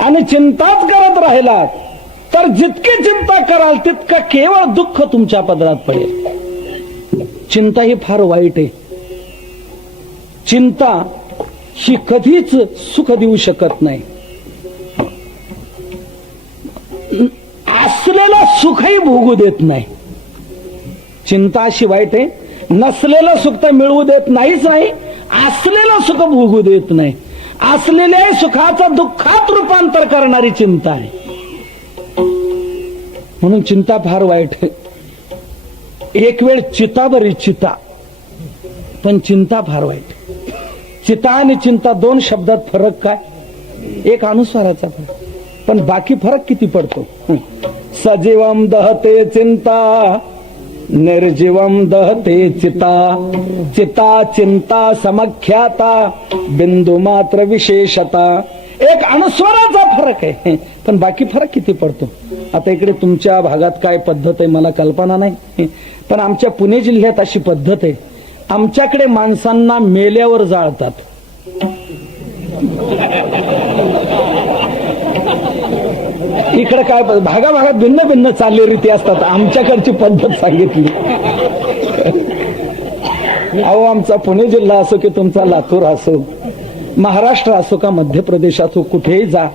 आणि चिंताच करत राहिलात तर जितकी चिंता कराल तितकं केवळ दुःख तुमच्या पदरात पडेल. चिंता ही फार वाईट आहे. चिंता ही कधीच सुख देऊ शकत नाही. असलेलं सुखही भोगू देत नाही. चिंता अशी वाईट आहे, नसलेलं सुख तर मिळवू देत नाहीच नाही, असलेलं सुख भोगू देत नाही. असलेल्या सुखाचं दुःखात रूपांतर करणारी चिंता आहे. म्हणून चिंता फार वाईट आहे. एक वेळ चिता बरी चिता, पण चिंता फार वाईट. चिता आणि चिंता दोन शब्दात फरक काय? एक अनुस्वाराचा फरक, पण बाकी फरक किती पडतो. सजीवम दहते चिंता, निर्जीवम दहते चिता. चिता चिंता समख्याता, बिंदू मात्र विशेषता. एक अनुस्वाराचा फरक आहे, पण बाकी फरक किती पडतो. आता इकडे तुमच्या भागात काय पद्धत आहे मला कल्पना नाही, पण आमच्या पुणे जिल्ह्यात अशी पद्धत आहे. आमच्याकडे माणसांना मेल्यावर जाळतात. इकडे काय भागाभागात भिन्न भिन्न चालीरीती असतात. आमच्याकडची पद्धत सांगितली. अहो, आमचा पुणे जिल्हा असो की तुमचा लातूर असो, महाराष्ट्र असो का मध्य प्रदेश असो, कुठेही जा,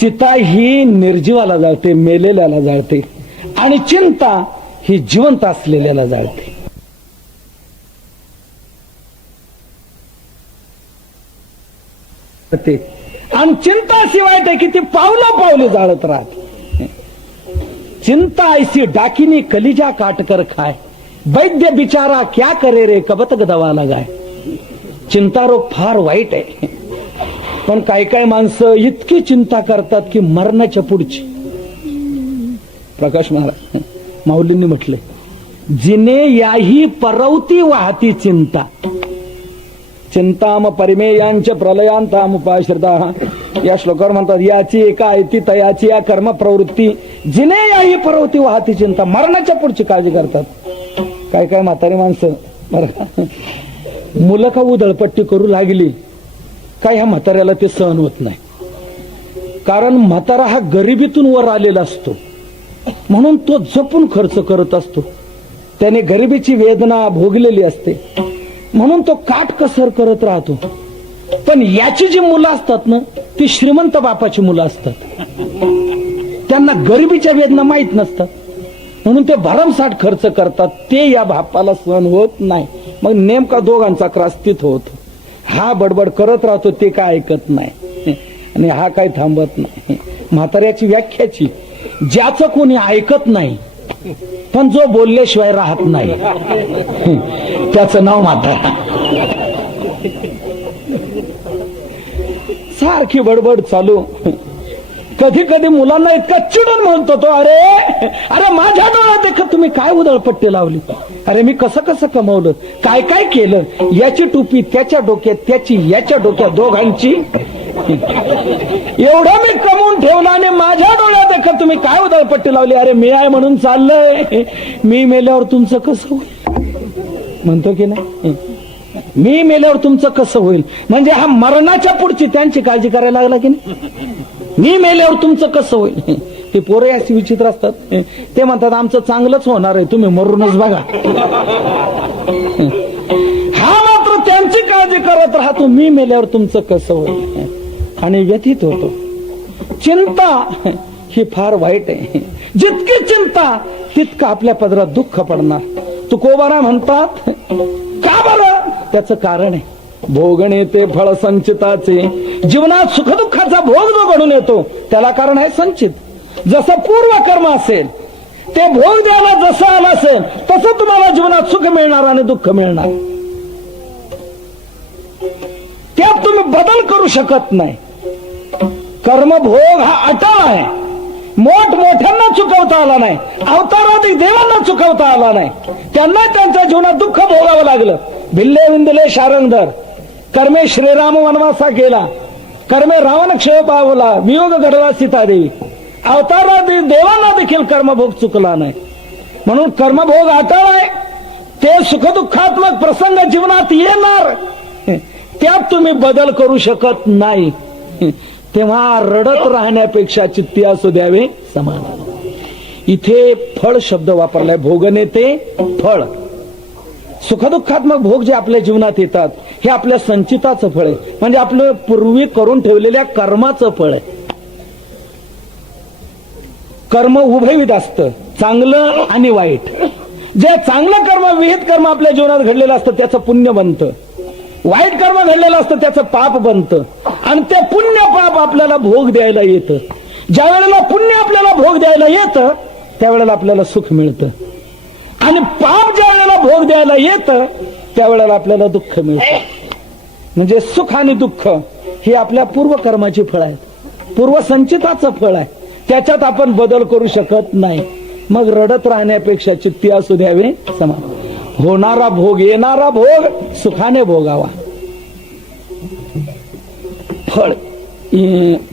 चिता ही निर्जीवाला जाळते, मेलेल्याला जाळते, आणि चिंता ही जिवंत असलेल्याला जाळते. आणि चिंता अशी वाईट आहे की ती पावलं पावलं जाळत राहते. चिंता ऐसी डाकिनी कलिजा काटकर खाय, वैद्य बिचारा क्या करे रे कबतक दवा लगाय. चिंता रोग फार वाईट आहे, पण काही काही माणसं इतकी चिंता करतात की मरणाच्या पुढची. प्रकाश महाराज माऊलींनी म्हटले, जिने याही परवती वाहती चिंता, चिंताम परिमेयांच प्रलयांताम उपाश्रिता. या श्लोकावर म्हणतात, याची एका ऐती तयाची या कर्म प्रवृत्ती, जिने याही परवती वाहती चिंता. मरणाच्या पुढची काळजी करतात. काय काय म्हातारी माणसं बरं का, मुलं का उधळपट्टी करू लागली काय, ह्या म्हाताऱ्याला ते सहन होत नाही. कारण म्हातारा हा गरिबीतून वर आलेला असतो, म्हणून तो जपून खर्च करत असतो. त्याने गरिबीची वेदना भोगलेली असते, म्हणून तो काटकसर करत राहतो. पण याची जी मुलं असतात ना, ती श्रीमंत बापाची मुलं असतात. त्यांना गरिबीच्या वेदना माहित नसतात, म्हणून ते भरमसाठ खर्च करतात. ते या बापाला सहन होत नाही. मग नेमका दोघांचा त्रास तिथं होतो. हा बडबड करत राहतो, ते काय ऐकत नाही, आणि हा काय थांबत नाही. म्हाताऱ्याची व्याख्याची, ज्याचं कोणी ऐकत नाही पण जो बोलल्याशिवाय राहत नाही, त्याचं नाव म्हातारा. सारखी बडबड चालू. कधी कधी मुलांना इतका चिडून म्हणतो तो, अरे अरे माझ्या डोळ्यात देखत तुम्ही काय उधळपट्टी लावली. अरे मी कसं कसं कमवलं, काय काय केलं. याची टोपी त्याच्या डोक्यात, त्याची याच्या डोक्यात, दोघांची. एवढं मी कमवून ठेवलं आणि माझ्या डोळ्यात देखत तुम्ही काय उधळपट्टी लावली. अरे मी आहे म्हणून चाललंय, मी मेल्यावर तुमचं कसं होईल म्हणतो की नाही. मी मेल्यावर तुमचं कसं होईल म्हणजे हा मरणाच्या पुढची त्यांची काळजी करायला लागला की नाही. मी मेल्यावर तुमचं कसं होईल. ते पोरे अशी विचित्र असतात. ते म्हणतात आमचं चांगलंच होणार आहे, तुम्ही मरूनच बघा. हा मात्र त्यांची काळजी करत राहतो, मी मेल्यावर तुमचं कसं होईल, आणि व्यथित होतो. चिंता ही फार वाईट आहे. जितकी चिंता तितकं आपल्या पदरात दुःख पडणार. तुकोबारा म्हणतात, का बरं, त्याचं कारण आहे भोगणे ते फळ संचिताचे. जीवनात सुखदुःखाचा भोग जो घडून येतो त्याला कारण आहे संचित. जसं पूर्व कर्म असेल ते भोग द्यायला जसं आलं असेल तसं तुम्हाला जीवनात सुख मिळणार आणि दुःख मिळणार. त्यात तुम्ही बदल करू शकत नाही. कर्मभोग हा अटळ आहे. मोठमोठ्यांना चुकवता आला नाही, अवताराधिक देवांना चुकवता आला नाही. त्यांना त्यांच्या जीवनात दुःख भोगावं लागलं. भिल्ले विंदले शारंगधर, कर्मे श्रीराम वनवासा केला, कर्मे रावण क्षय पावला, वियोग घडला सीतादेवी. अवताराधिक देवांना देखील कर्मभोग चुकला नाही. म्हणून कर्मभोग अटळ आहे. ते सुखदुःखात्मक प्रसंग जीवनात येणार, त्यात तुम्ही बदल करू शकत नाही. तेव्हा रडत राहण्यापेक्षा चित्ती असू द्यावे समाधान. इथे फळ शब्द वापरलाय. भोगने ते फळ. सुखदुःखात्मक भोग जे आपल्या जीवनात येतात हे आपल्या संचिताचं फळ आहे, म्हणजे आपलं पूर्वी करून ठेवलेल्या कर्माचं फळ आहे. कर्म उभयविध असतं, चांगलं आणि वाईट. जे चांगलं कर्म, विहित कर्म आपल्या जीवनात घडलेलं असतं त्याचं पुण्य बनतं, वाईट कर्म घडलेलं असतं त्याचं पाप बनतं. आणि ते पुण्य पाप आपल्याला भोग द्यायला येतं. ज्या वेळेला पुण्य आपल्याला भोग द्यायला येतं त्यावेळेला आपल्याला सुख मिळतं, आणि पाप ज्या वेळेला भोग द्यायला येतं त्यावेळेला आपल्याला दुःख मिळतं. म्हणजे सुख आणि दुःख हे आपल्या पूर्वकर्माची फळ आहे, पूर्वसंचिताचं फळ आहे. त्याच्यात आपण बदल करू शकत नाही. मग रडत राहण्यापेक्षा चित्ती असू द्यावे समान. होणारा भोग, येणारा भोग सुखाने भोगावा. फळ.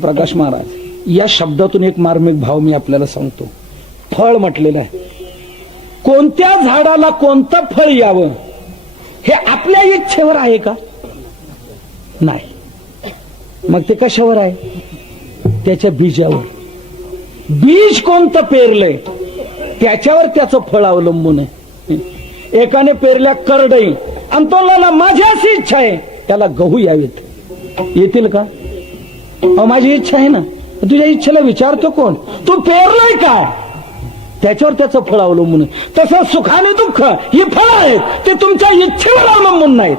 प्रकाश महाराज या शब्दातून एक मार्मिक भाव मी आपल्याला सांगतो. फळ म्हटलेलं आहे. कोणत्या झाडाला कोणतं फळ यावं हे आपल्या इच्छेवर आहे का? नाही. मग ते कशावर आहे? त्याच्या बीजावर. बीज कोणतं पेरलंय त्याच्यावर त्याचं फळ अवलंबून आहे. एकाने पेरल्या करडई आणि तो म्हणला माझी अशी इच्छा आहे त्याला गहू यावेत, येतील का? माझी इच्छा आहे ना. तुझ्या इच्छेला विचारतो कोण? तू पेरलंय काय त्याच्यावर त्याचं फळ अवलंबून आहे. तसं सुख आणि दुःख ही फळ आहेत, ते तुमच्या इच्छेवर अवलंबून नाहीत.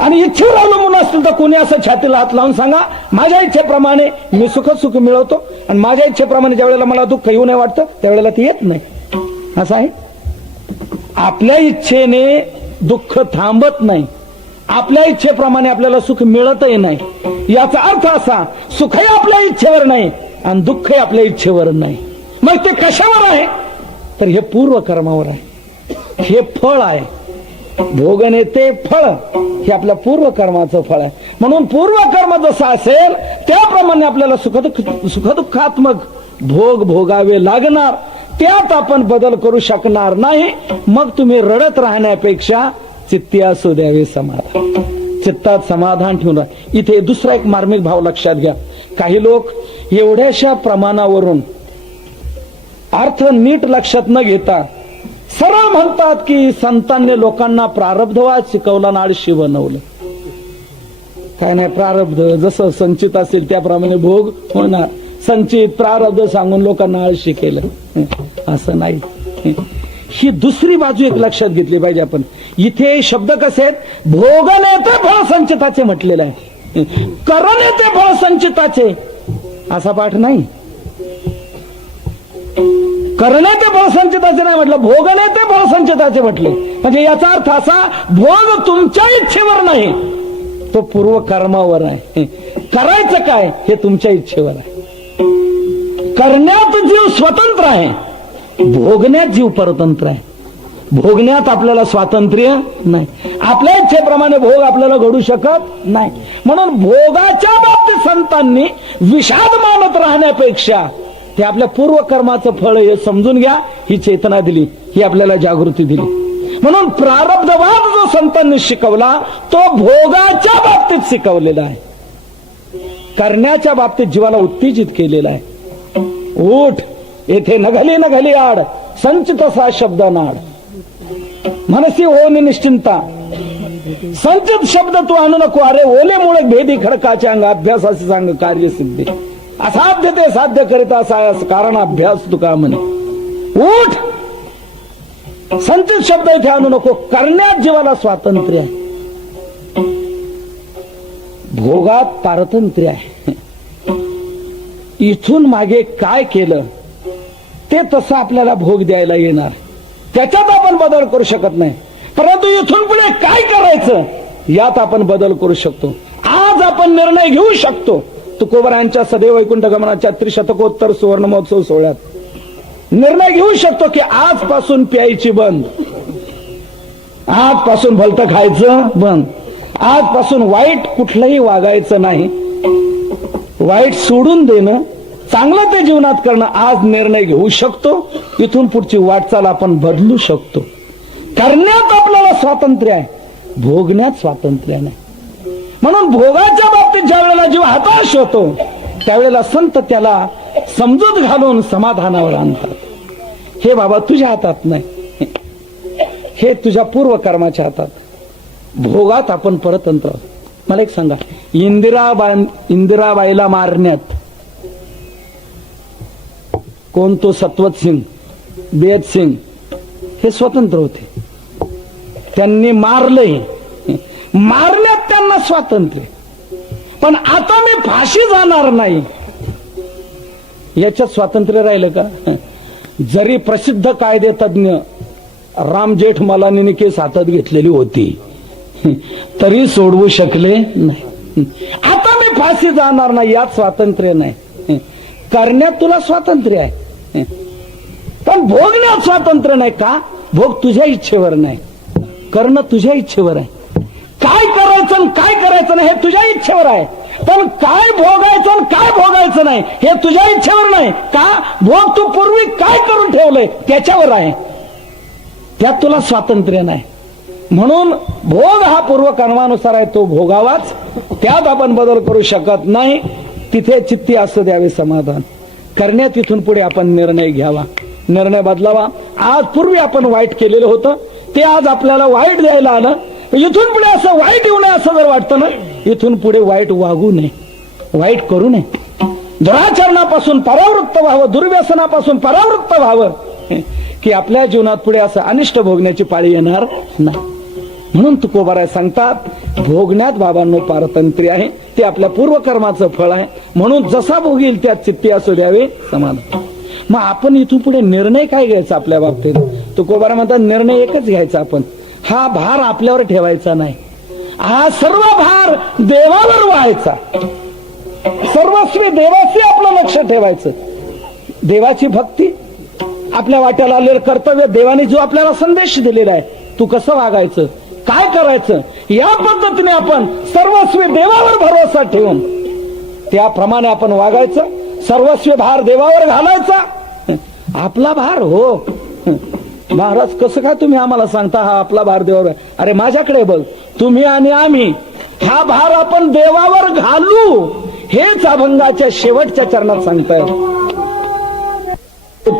आणि इच्छेवर अवलंबून असतील तर कोणी असं छातीला हात लावून सांगा माझ्या इच्छेप्रमाणे मी सुख मिळवतो, आणि माझ्या इच्छेप्रमाणे ज्या वेळेला मला दुःख येऊ नये वाटतं त्यावेळेला ते येत नाही. असं आहे. आपल्या इच्छेने दुःख थांबत नाही, आपल्या इच्छेप्रमाणे आपल्याला सुख मिळतही नाही. याचा अर्थ असा, सुखही आपल्या इच्छेवर नाही आणि दुःखही आपल्या इच्छेवर नाही. मग ते कशावर आहे? तर हे पूर्वकर्मावर आहे. हे फळ आहे. भोगने ते फळ हे आपल्या पूर्वकर्माचं फळ आहे. म्हणून पूर्वकर्म जसं असेल त्याप्रमाणे आपल्याला सुखदुःखात्मक भोग भोगावे लागणार. त्यात आपण बदल करू शकणार नाही. मग तुम्ही रडत राहण्यापेक्षा चित्ती असू द्यावे समाधान. चित्तात समाधान ठेवून राहा. इथे दुसरा एक मार्मिक भाव लक्षात घ्या. काही लोक एवढ्याशा प्रमाणावरून अर्थ नीट लक्षात न घेता सरळ म्हणतात की संतांनी लोकांना प्रारब्धवाद शिकवला आणि आळशी बनवलं. काय नाही, प्रारब्ध जसं संचित असेल त्याप्रमाणे भोग होणार. संचित प्रारब्ध सांगून लोकांना आळशी केलं असं नाही. ही दुसरी बाजू एक लक्षात घेतली पाहिजे आपण. इथे शब्द कसे आहेत? भोगने ते फळ संचिताचे म्हटलेलं आहे, करणे ते फळ संचिताचे असा पाठ नाही. करणे ते फळ संचिताचे नाही म्हटलं, भोगने ते फळ संचिताचे म्हटले. म्हणजे याचा अर्थ असा, भोग तुमच्या इच्छेवर नाही, तो पूर्व कर्मावर आहे. करायचं काय हे तुमच्या इच्छेवर आहे. करण्यात जीव स्वतंत्र आहे, भोगण्यात जीव परतंत्र आहे. भोगण्यात आपल्याला स्वातंत्र्य नाही. आपल्या इच्छेप्रमाणे भोग आपल्याला घडू शकत नाही. म्हणून भोगाच्या बाबतीत संतांनी विषाद मानत राहण्यापेक्षा ते आपल्या पूर्वकर्माचं फळ हे समजून घ्या, ही चेतना दिली, ही आपल्याला जागृती दिली. म्हणून प्रारब्धवाद जो संतांनी शिकवला तो भोगाच्या बाबतीत शिकवलेला आहे, करण्याच्या बाबतीत जीवाला उत्तेजित केलेला आहे. उठ येथे नघली आड संचित सा शब्द नाड मनसी होनी निश्चिंता. संचित शब्द तू आणू नको, अरे ओले मुळे भेदी खडकाचे अंग अभ्यासाचे सांग कार्यसिद्धी. असाध्य ते साध्य करीत असा कारण अभ्यास तुका म्हणे. उठ, संचित शब्द इथे आणू नको. करण्यात जीवाला स्वातंत्र्य आहे, भोगात पारतंत्र्य आहे. इथून मागे काय केलं ते तसं आपल्याला भोग द्यायला येणार, त्याच्यात आपण बदल करू शकत नाही. परंतु इथून पुढे काय करायचं यात आपण बदल करू शकतो. आज आपण निर्णय घेऊ शकतो. तुकोबरायांच्या सदैव वैकुंठ गमनाच्या त्रिशतकोत्तर सुवर्ण महोत्सव सोहळ्यात निर्णय घेऊ शकतो की आजपासून प्यायची बंद, आजपासून भलतं खायचं बंद, आजपासून वाईट कुठलंही वागायचं नाही, वाईट सोडून देणं, चांगलं ते जीवनात करणं. आज निर्णय घेऊ शकतो. इथून पुढची वाटचाल आपण बदलू शकतो. करण्यात आपल्याला स्वातंत्र्य आहे, भोगण्यात स्वातंत्र्य नाही. म्हणून भोगाच्या बाबतीत ज्या वेळेला जीव हताश होतो त्यावेळेला संत त्याला समजूत घालून समाधानावर आणतात. हे बाबा तुझ्या हातात नाही, हे तुझ्या पूर्व कर्माच्या हातात. भोगात आपण परतंत्र. मला एक सांगा, इंदिराबाईला मारण्यात कोण तो सत्वत सिंग, बेद सिंग हे स्वतंत्र होते. त्यांनी मारलंय, मारण्यात त्यांना स्वातंत्र्य. पण आता मी फाशी जाणार नाही याच्यात स्वातंत्र्य राहिलं का? जरी प्रसिद्ध कायदे तज्ञ राम जेठमलानीने केस हातात घेतलेली होती तरी सोडवू शकले नाही. आता मी फाशी जाणार नाही यात स्वातंत्र्य नाही. करण्यात तुला स्वातंत्र्य आहे पण भोगण्यात स्वातंत्र्य नाही. का? भोग तुझ्या इच्छेवर नाही, करणं तुझ्या इच्छेवर आहे. काय करायचं काय करायचं नाही हे तुझ्या इच्छेवर आहे. पण काय भोगायचं काय भोगायचं नाही हे तुझ्या इच्छेवर नाही. का? भोग तू पूर्वी काय करून ठेवलंय त्याच्यावर आहे, त्यात तुला स्वातंत्र्य नाही. म्हणून भोग हा पूर्व कर्मानुसार आहे, तो भोगावाच, त्यात आपण बदल करू शकत नाही. तिथे चित्ती असू द्यावे समाधान. करण्यात इथून पुढे आपण निर्णय घ्यावा, निर्णय बदलावा. आज पूर्वी आपण वाईट केलेलं होतं ते आज आपल्याला वाईट द्यायला आलं. इथून पुढे असं वाईट येऊ नये असं जर वाटतं ना, इथून पुढे वाईट वागू नये, वाईट करू नये. दुराचरणापासून परावृत्त व्हावं, दुर्व्यसनापासून परावृत्त व्हावं की आपल्या जीवनात पुढे असं अनिष्ट भोगण्याची पाळी येणार नाही. म्हणून तुकोबाराय सांगतात भोगण्यात बाबांनो पारतंत्र्य आहे, ते आपल्या पूर्वकर्माचं फळ आहे. म्हणून जसा भोगील त्यात चित्ती असू द्यावे समाधान. मग आपण इथून पुढे निर्णय काय घ्यायचा आपल्या बाबतीत? तुकोबारा म्हणतात निर्णय एकच घ्यायचा, आपण हा भार आपल्यावर ठेवायचा नाही. हा सर्व भार देवावर व्हायचा, सर्वस्वी देवाशी आपलं लक्ष ठेवायचं. देवाची भक्ती, आपल्या वाट्याला आलेलं कर्तव्य, देवाने जो आपल्याला संदेश दिलेला आहे, तू कसं वागायचं, काय करायचं, या पद्धतीने आपण सर्वस्वी देवावर भरोसा ठेवून त्याप्रमाणे आपण वागायचं. सर्वस्वी भार देवावर घालायचा. आपला भार हो महाराज, कसं काय तुम्ही आम्हाला सांगता हा आपला भार देवावर? अरे माझ्याकडे बघ, तुम्ही आणि आम्ही हा भार आपण देवावर घालू, हेच अभंगाच्या शेवटच्या चरणात सांगताय.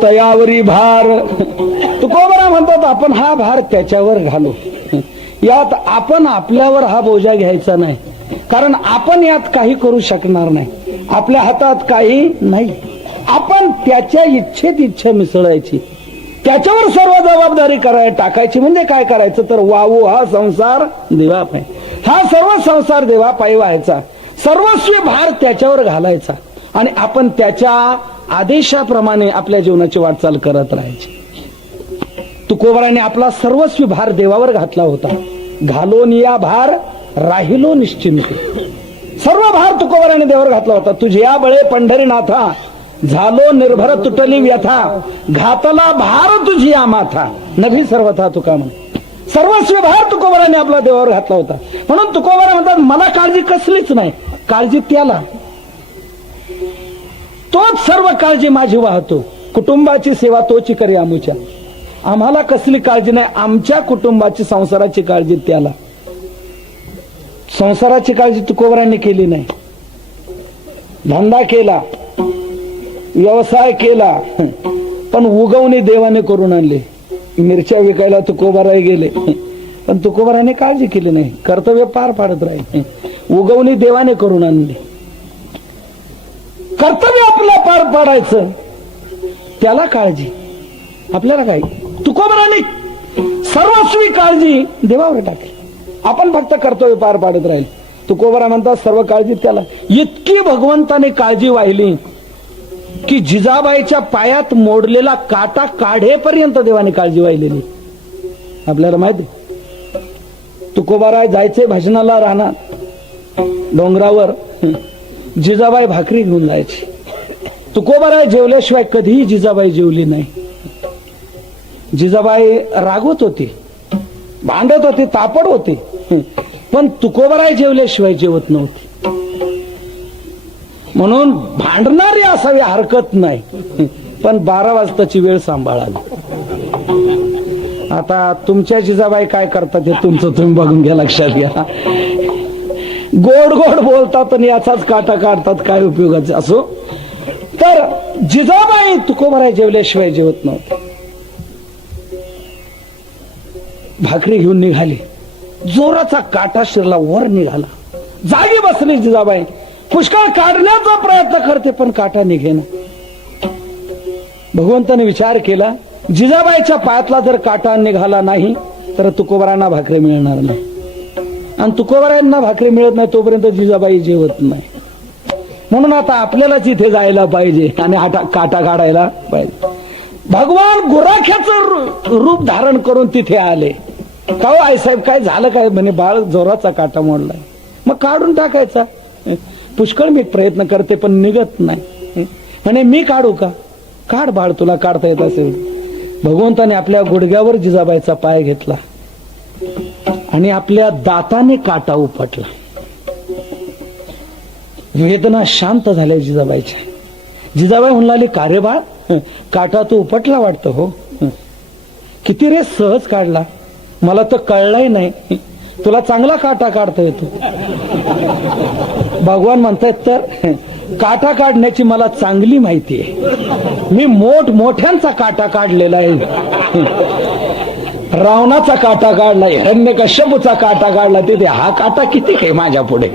तयावरी भार, तुकोबरा म्हणतात आपण हा भार त्याच्यावर घालू. यात आपण आपल्यावर हा बोजा घ्यायचा नाही, कारण आपण यात काही करू शकणार नाही, आपल्या हातात काही नाही. आपण त्याच्या इच्छेत इच्छा मिसळायची, त्याच्यावर सर्व जबाबदारी टाकायची. म्हणजे काय करायचं तर वाहू हा संसार देवा पाय, हा सर्व संसार देवा पायी व्हायचा, सर्वस्वी भार त्याच्यावर घालायचा आणि आपण त्याच्या आदेशाप्रमाणे आपल्या जीवनाची वाटचाल करत राहायची. तुकोबाराने आपला सर्वस्वी भार देवावर घातला होता. घालोन या भार राहिलो निश्चिंत. सर्व भार तुकोबाराने देवावर घातला होता. तुझ्या बळे पंढरीनाथा झालो निर्भर तुटली व्यथा, घातला भार तुझी माथा नभी सर्वथा तुका म्हण. सर्वस्वी भार तुकोबाराने आपला देवावर घातला होता. म्हणून तुकोबारा म्हणतात मला काळजी कसलीच नाही, काळजी त्याला, तोच सर्व काळजी माझी वाहतो. कुटुंबाची सेवा तोची करी आमुच्या. आम्हाला कसली काळजी नाही, आमच्या कुटुंबाची संसाराची काळजी त्याला. संसाराची काळजी तुकोबारांनी केली नाही. धंदा केला, व्यवसाय केला, पण उगवणी देवाने करून आणले. मिरच्या विकायला तुकोबाराय गेले, पण तुकोबाराने काळजी केली नाही, कर्तव्य पार पाडत राहिले. उगवणी देवाने करून आणली, कर्तव्य आपलं पार पाडायचं, त्याला काळजी, आपल्याला काय. तुकोबाराने सर्वस्वी काळजी देवावर टाकली, आपण फक्त कर्तव्य पार पाडत राहील. तुकोबारा म्हणतात सर्व काळजी त्याला. इतकी भगवंताने काळजी वाहिली की जिजाबाईच्या पायात मोडलेला काटा काढेपर्यंत देवाने काळजी वाहिलेली. आपल्याला माहिती, तुकोबारा जायचे भजनाला राहणार डोंगरावर, जिजाबाई भाकरी घेऊन जायची. तुकोबाराय जेवल्याशिवाय कधीही जिजाबाई जेवली नाही. जिजाबाई रागवत होती, भांडत होती, तापड होती, पण तुकोबाराय जेवल्याशिवाय जेवत नव्हती. म्हणून भांडणारी असावी हरकत नाही, पण 12 वाजताची वेळ सांभाळावी. आता तुमच्या जिजाबाई काय करतात हे तुमचं तुम्ही बघून घ्या, लक्षात घ्या. गोड गोड बोलतात आणि याचाच काटा काढतात, काय उपयोगाचं असो. तर जिजाबाई तुकोबाराय जेवल्याशिवाय जेवत नव्हते. भाकरी घेऊन निघाली, जोराचा काटा शिरला, वर निघाला, जागी बसली जिजाबाई. पुष्कळ काढण्याचा प्रयत्न करते पण काटा निघेना. भगवंताने विचार केला, जिजाबाईच्या पायातला जर काटा निघाला नाही तर तुकोबारांना भाकरी मिळणार नाही, आणि तुकोबारांना भाकरी मिळत नाही तोपर्यंत जिजाबाई जेवत नाही. म्हणून आता आपल्यालाच इथे जायला पाहिजे आणि काटा काढायला पाहिजे. भगवान गुराख्याचं रूप धारण करून तिथे आले. का हो आईसाहेब काय झालं काय? म्हणे बाळ जोराचा काटा मोडलाय. मग काढून टाकायचा. पुष्कळ मी प्रयत्न करते पण निघत नाही. म्हणे मी काढू का? काढ बाळ, तुला काढता येत असेल. भगवंताने आपल्या गुडघ्यावर जिजाबाईचा पाय घेतला आणि आपल्या दाताने काटा उपटला. वेदना शांत झाल्या जिजाबाईच्या. जिजाबाई म्हणला, का रे बाळ, काटा तू उपटला वाटतं? हो. किती रे सहज काढला, मला तर कळलाही नाही. तुला चांगला काटा काढता येतो. भगवान म्हणतायत तर काटा काढण्याची मला चांगली माहिती आहे. मी मोठ्यांचा काटा काढलेला आहे. रावणाचा काटा काढला, हिरण्यकश्यपूचा काटा काढला, तिथे हा काटा किती काय माझ्या पुढे.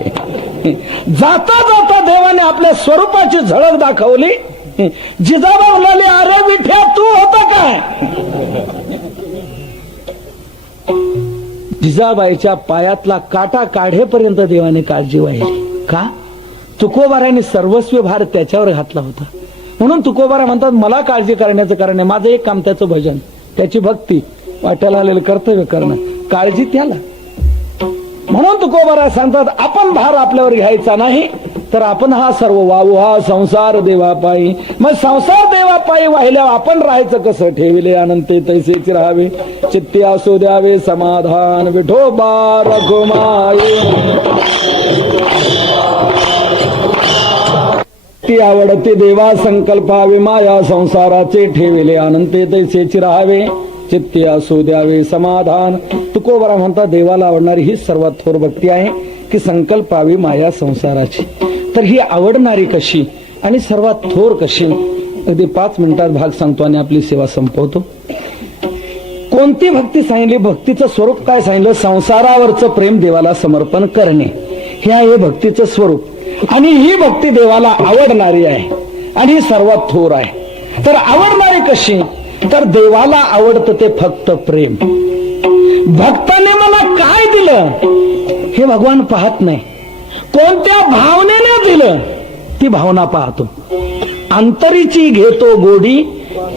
जाता जाता देवाने आपल्या स्वरूपाची झळक दाखवली. जिजाबाई म्हणाली, अरे विठ्या तू होता काय? जिजाबाईच्या पायातला काटा काढेपर्यंत देवाने काळजी वाहिली. का? तुकोबाराने सर्वस्वी भार त्याच्यावर घातला होता. म्हणून तुकोबारा म्हणतात, मला काळजी करण्याचं कारण आहे. माझं एक काम त्याचं भजन, त्याची भक्ती, वाट्याला आलेलं कर्तव्य करणं, काळजी त्याला. म्हणून तुकोबारा सांगतात, आपण भार आपल्यावर घ्यायचा नाही तर आपण हा सर्व वाहू हा संसार देवापायी. मग संसार देवापायी वाहिल्यावर आपण राहायचं कसं? ठेविले अनंते तैसेच राहावे, चित्ती असू द्यावे समाधान, विठोबा रघुमाई. ती आवडते देवा संकल्पावे, माया संसाराचे ठेविले अनंते तैसेच राहावे, चित्ती असू द्यावे समाधान. तुकोबारा म्हणतात, देवाला आवडणारी ही सर्वात थोर भक्ती आहे की संकल्पावी माया संसाराची. तर ही आवडणारी कशी आणि सर्वात थोर कशी? अगदी 5 मिनिटात भाग सांगतो आणि आपली सेवा संपवतो. कोणती भक्ती सांगितली? भक्तीचं स्वरूप काय सांगितलं? संसारावरचं प्रेम देवाला समर्पण करणे, हे आहे भक्तीचं स्वरूप. आणि ही भक्ती देवाला आवडणारी आहे आणि ही सर्वात थोर आहे. तर आवडणारी कशी? तर देवाला आवडतं ते फक्त प्रेम. भक्ताने मला काय दिलं हे भगवान पाहत नाही, कोणत्या भावनेने दिलं ती भावना पाहतो. अंतरीची घेतो गोडी,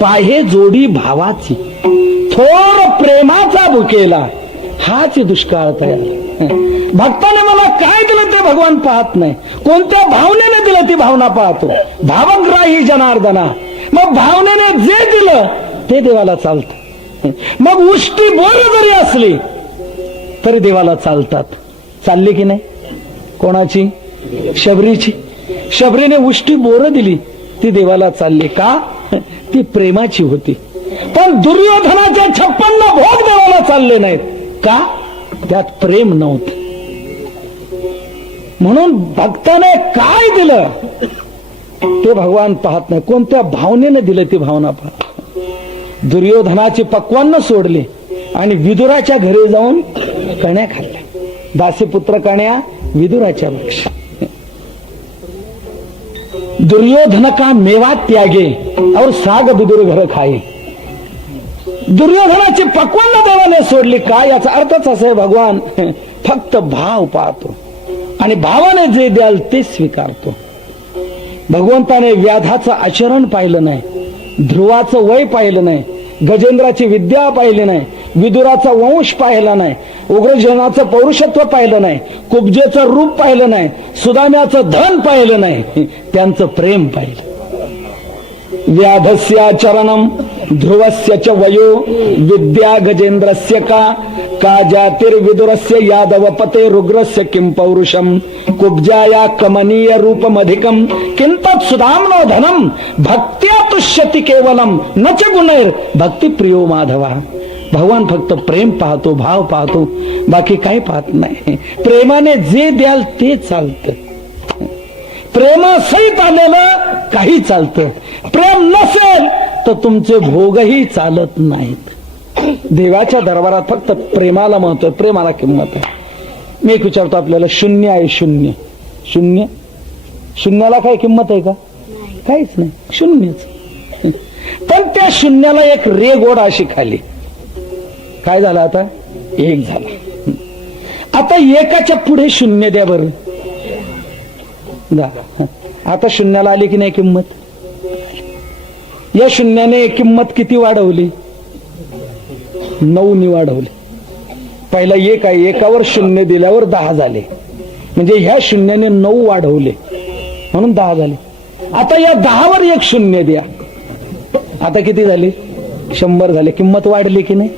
पाहे जोडी भावाची, थोर प्रेमाचा बुकेला हाच दुष्काळ तयार. भक्ताने मला काय दिलं ते भगवान पाहत नाही, कोणत्या भावनेने दिलं ती भावना पाहतो. भावग्राही जनार्दना. मग भावनेने जे दिलं ते देवाला चालतं. मग उष्टी बोर जरी असली तरी देवाला चालतात. चालली की नाही? कोणाची? शबरीची. शबरीने उष्टी बोर दिली, ती देवाला चालली. का? ती प्रेमाची होती. पण दुर्योधनाचे 56 भोग देवाला चालले नाहीत. का? त्यात प्रेम नव्हतं. म्हणून भक्ताने काय दिलं ते भगवान पाहत नाही, कोणत्या भावनेने दिलं ती भावना पाहत. दुर्योधनाची पक्वान्न सोडली आणि विदुराच्या घरी जाऊन कण्या खाल्ल्या. दासीपुत्र कण्या विदुराच्या वक्ष. दुर्योधन का मेवा त्यागे और साग विदुर घर खाई. दुर्योधनाची पक्वान्न देवाने सोडली. का? याचा अर्थच असा आहे, भगवान फक्त भाव पाहतो आणि भावाने जे द्याल ते स्वीकारतो. भगवंताने व्याधाचं आचरण पाहिलं नाही, ध्रुवाचं वय पाहिलं नाही, गजेंद्राची विद्या पाहिली नाही, विदुराचा वंश पाहिला नाही, उग्रजनाचं पौरुषत्व पाहिलं नाही, कुब्जेचं रूप पाहिलं नाही, सुदाम्याचं धन पाहिलं नाही, त्यांचं प्रेम पाहिलं. व्याधस्य चरणम ध्रुवस्य च वयो विद्या गजेंद्रस्य का जातिर्विदुरस्य यादवपते रुग्रस्य किं पौरुषम कुब्जाया कमनीय रूपमधिकम किंतत् सुदाम्नो धनम भक्त्या तुष्यति केवलम न च गुणैर भक्ति प्रियो माधवा. भगवान फक्त प्रेम पाहतो, भाव पाहतो, बाकी काही पाहत नाही. प्रेमाने जे द्याल ते चालतं. प्रेमासहित आलेलं काही चालतं. प्रेम नसेल तर तुमचे भोगही चालत नाहीत. देवाच्या दरबारात फक्त प्रेमाला महत्व आहे, प्रेमाला किंमत आहे. मी एक विचारतो आपल्याला, शून्य आहे, शून्य शून्य शून्याला काही किंमत आहे का? काहीच नाही, शून्यच. पण त्या शून्याला एक रे गोड अशी खाली. काय झालं आता? एक झाला. आता एकाच्या पुढे शून्य द्या बरं. आता शून्याला आली की नाही किंमत? या शून्याने किंमत किती वाढवली? 9 वाढवली. पहिला एक आहे, एकावर शून्य दिल्यावर 10 झाले, म्हणजे ह्या शून्याने 9 वाढवले म्हणून 10 झाले. आता या 10 वर एक शून्य द्या, आता किती झाले? 100 झाले. किंमत वाढली की नाही?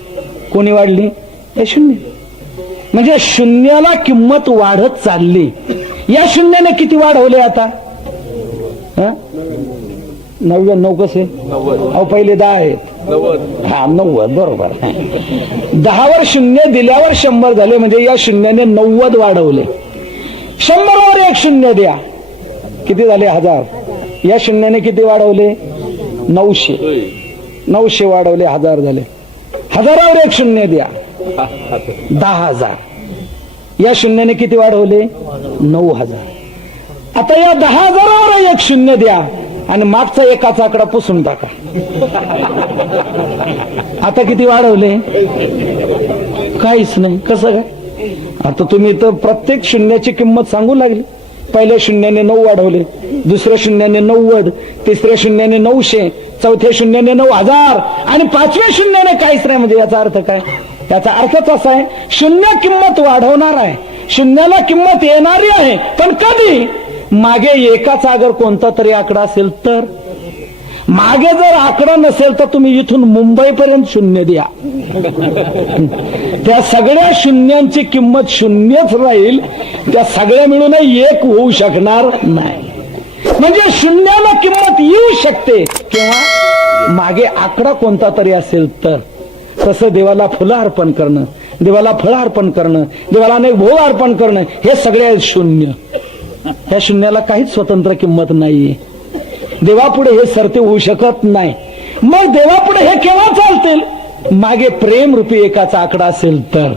कोणी वाढली? हे शून्य. म्हणजे शून्याला किंमत वाढत चालली. या शून्याने किती वाढवले आता? 99 कसे? अहो पहिले 10 आहेत. हा 90 बरोबर. 10 वर शून्य दिल्यावर 100 झाले, म्हणजे या शून्याने 90 वाढवले. 100 वर एक शून्य द्या, किती झाले? 1000. या शून्याने किती वाढवले? 900. 900 वाढवले, 1000 झाले. 1000वर एक शून्य द्या, 10,000. या शून्याने किती वाढवले? 9,000. आता या 10,000वर एक शून्य द्या आणि मागचा एकाचा आकडा पुसून टाका. आता किती वाढवले? काहीच नाही. कसं काय? आता तुम्ही तर प्रत्येक शून्याची किंमत सांगू लागली. पहिल्या शून्याने 9 वाढवले, दुसऱ्या शून्याने 90, तिसऱ्या शून्याने 900, चौथ्या शून्याने 9,000 आणि 5व्या शून्याने काहीच नाही. म्हणजे याचा अर्थ काय? याचा अर्थच असा आहे, शून्य किंमत वाढवणार आहे, शून्याला किंमत येणारी आहे. पण कधी? मागे एकाचा अगर कोणता तरी आकडा असेल तर. मागे जर आकडा नसेल तर तुम्ही इथून मुंबईपर्यंत शून्य द्या, त्या सगळ्या शून्यांची किंमत शून्यच राहील. त्या सगळ्या मिळूनही एक होऊ शकणार नाही. म्हणजे शून्याला किंमत येऊ शकते किंवा मागे आकडा कोणता तरी असेल तर. तसं देवाला फुलं अर्पण करणं, देवाला फळं अर्पण करणं, देवाला अनेक भोग अर्पण करणं, हे सगळे शून्य. ह्या शून्याला काहीच स्वतंत्र किंमत नाहीये. देवापुढे हे सरते होऊ शकत नाही. मग देवापुढे हे केव्हा चालतील? मागे प्रेम रूपी एकाचा आकडा असेल तर.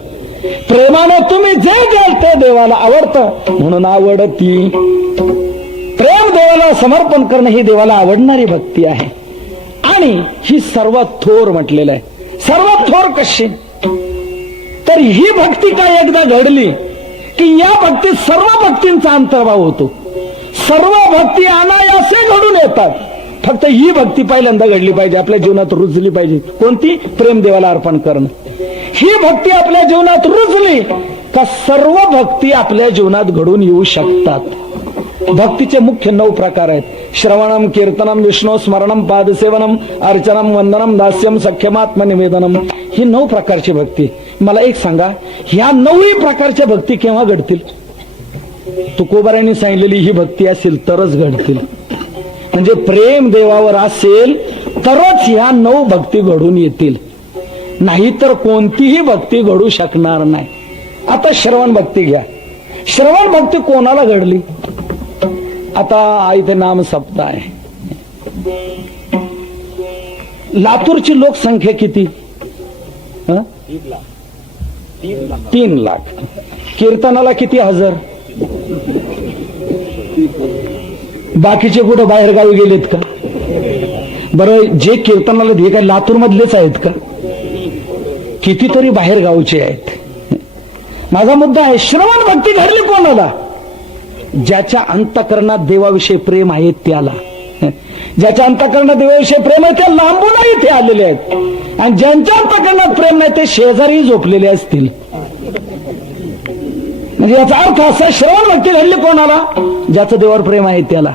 प्रेमानं तुम्ही जे द्याल ते देवाला आवडतं म्हणून आवडती. प्रेम देवाला समर्पण करणं ही देवाला आवडणारी भक्ती आहे. आणि ही सर्वात थोर म्हटलेलं आहे. सर्वात थोर कशी? तर ही भक्ती काय एकदा घडली की या भक्तीत सर्व भक्तींचा अंतर्भाव होतो. सर्व भक्ती अनायासे घडून येतात. फक्त ही भक्ती पहिल्यांदा घडली पाहिजे, आपल्या जीवनात रुजली पाहिजे. कोणती? प्रेम देवाला अर्पण करणं. ही भक्ती आपल्या जीवनात रुजली का सर्व भक्ती आपल्या जीवनात घडून येऊ शकतात. भक्तीचे मुख्य 9 प्रकार आहेत. श्रवणम, कीर्तनम, विष्णू स्मरणम, पादसेवनम, अर्चनम, वंदनम, दास्यम, सख्यमात्म निवेदनम. ही 9 प्रकारची भक्ती. मला एक सांगा, ह्या 9ही प्रकारच्या भक्ती केव्हा घडतील? तुकोबारांनी सांगितलेली ही भक्ती असेल तरच घडतील. म्हणजे प्रेम देवावर असेल तरच ह्या 9 भक्ती घडून येतील, नाहीतर कोणतीही भक्ती घडू शकणार नाही. आता श्रवण भक्ती घ्या. श्रवण भक्ती कोणाला घडली? आता इथे नाम सप्ताह आहे. लातूरची लोकसंख्या किती? 3 लाख. कीर्तनाला किती हजार? बाकीचे कुठं बाहेर गावी गेलेत का? बरं, जे कीर्तनाला हे काय लातूर मधलेच आहेत का? कितीतरी बाहेर गावचे आहेत. माझा मुद्दा आहे, श्रवण भक्ती घडली कोणाला? ज्याच्या अंतःकरणात देवाविषयी प्रेम आहे त्याला. ज्याच्या अंतःकरणात देवाविषयी प्रेम आहे त्या लांबूनही इथे आलेले आहेत. आणि ज्यांच्या अंतःकरणात प्रेम नाही ते शेजारी झोपलेले असतील. म्हणजे याचा अर्थ असा, श्रवण भक्ती घडली कोणाला? ज्याचं देवावर प्रेम आहे त्याला.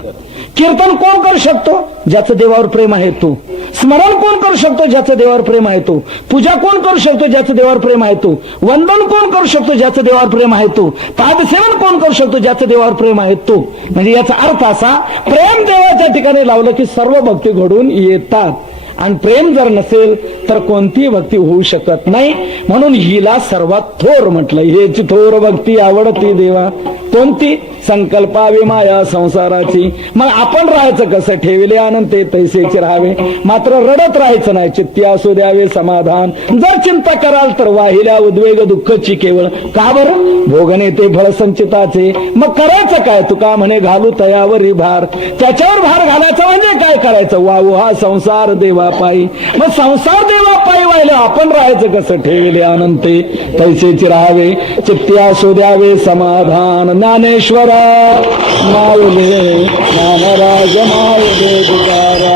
कीर्तन कोण करू शकतो? ज्याचं देवावर प्रेम आहे तो. स्मरण कोण करू शकतो? ज्याचं देवावर प्रेम आहे तो. पूजा कोण करू शकतो? ज्याचं देवावर प्रेम आहे तो. वंदन कोण करू शकतो? ज्याचं देवावर प्रेम आहे तो. पादसेवन कोण करू शकतो? ज्याचं देवावर प्रेम आहे तो. म्हणजे याचा अर्थ असा, प्रेम देवाच्या ठिकाणी लावलं की सर्व भक्ती घडून येतात. आणि प्रेम जर नसेल तर कोणती भक्ती होऊ शकत नाही. म्हणून हिला सर्वात थोर म्हटलं. हेची थोर भक्ती आवडती देवा. कोणती? संकल्पावी माया संसाराची. मग आपण राहायचं कसं? ठेविले आनंद ते तैसेचे राहावे, मात्र रडत राहायचं नाही. चित्ती असू द्यावे समाधान. जर चिंता कराल तर वाहिल्या उद्वेग दुःखची केवळ. का बरं? भोगणे ते फळ संचिताचे. मग करायचं काय? तुका म्हणे घालू तयावरी भार. त्याच्यावर भार घालायचा म्हणजे काय करायचं? वाहू हा संसार देवा पायी. मग संसार देवा पायी व्हायला आपण राहायचं कसं? ठेविले आनंद ते तैसेचे राहावे, चित्ती असू द्यावे समाधान. ज्ञानेश्वरा माऊले ज्ञानराज माऊले तुकाराम.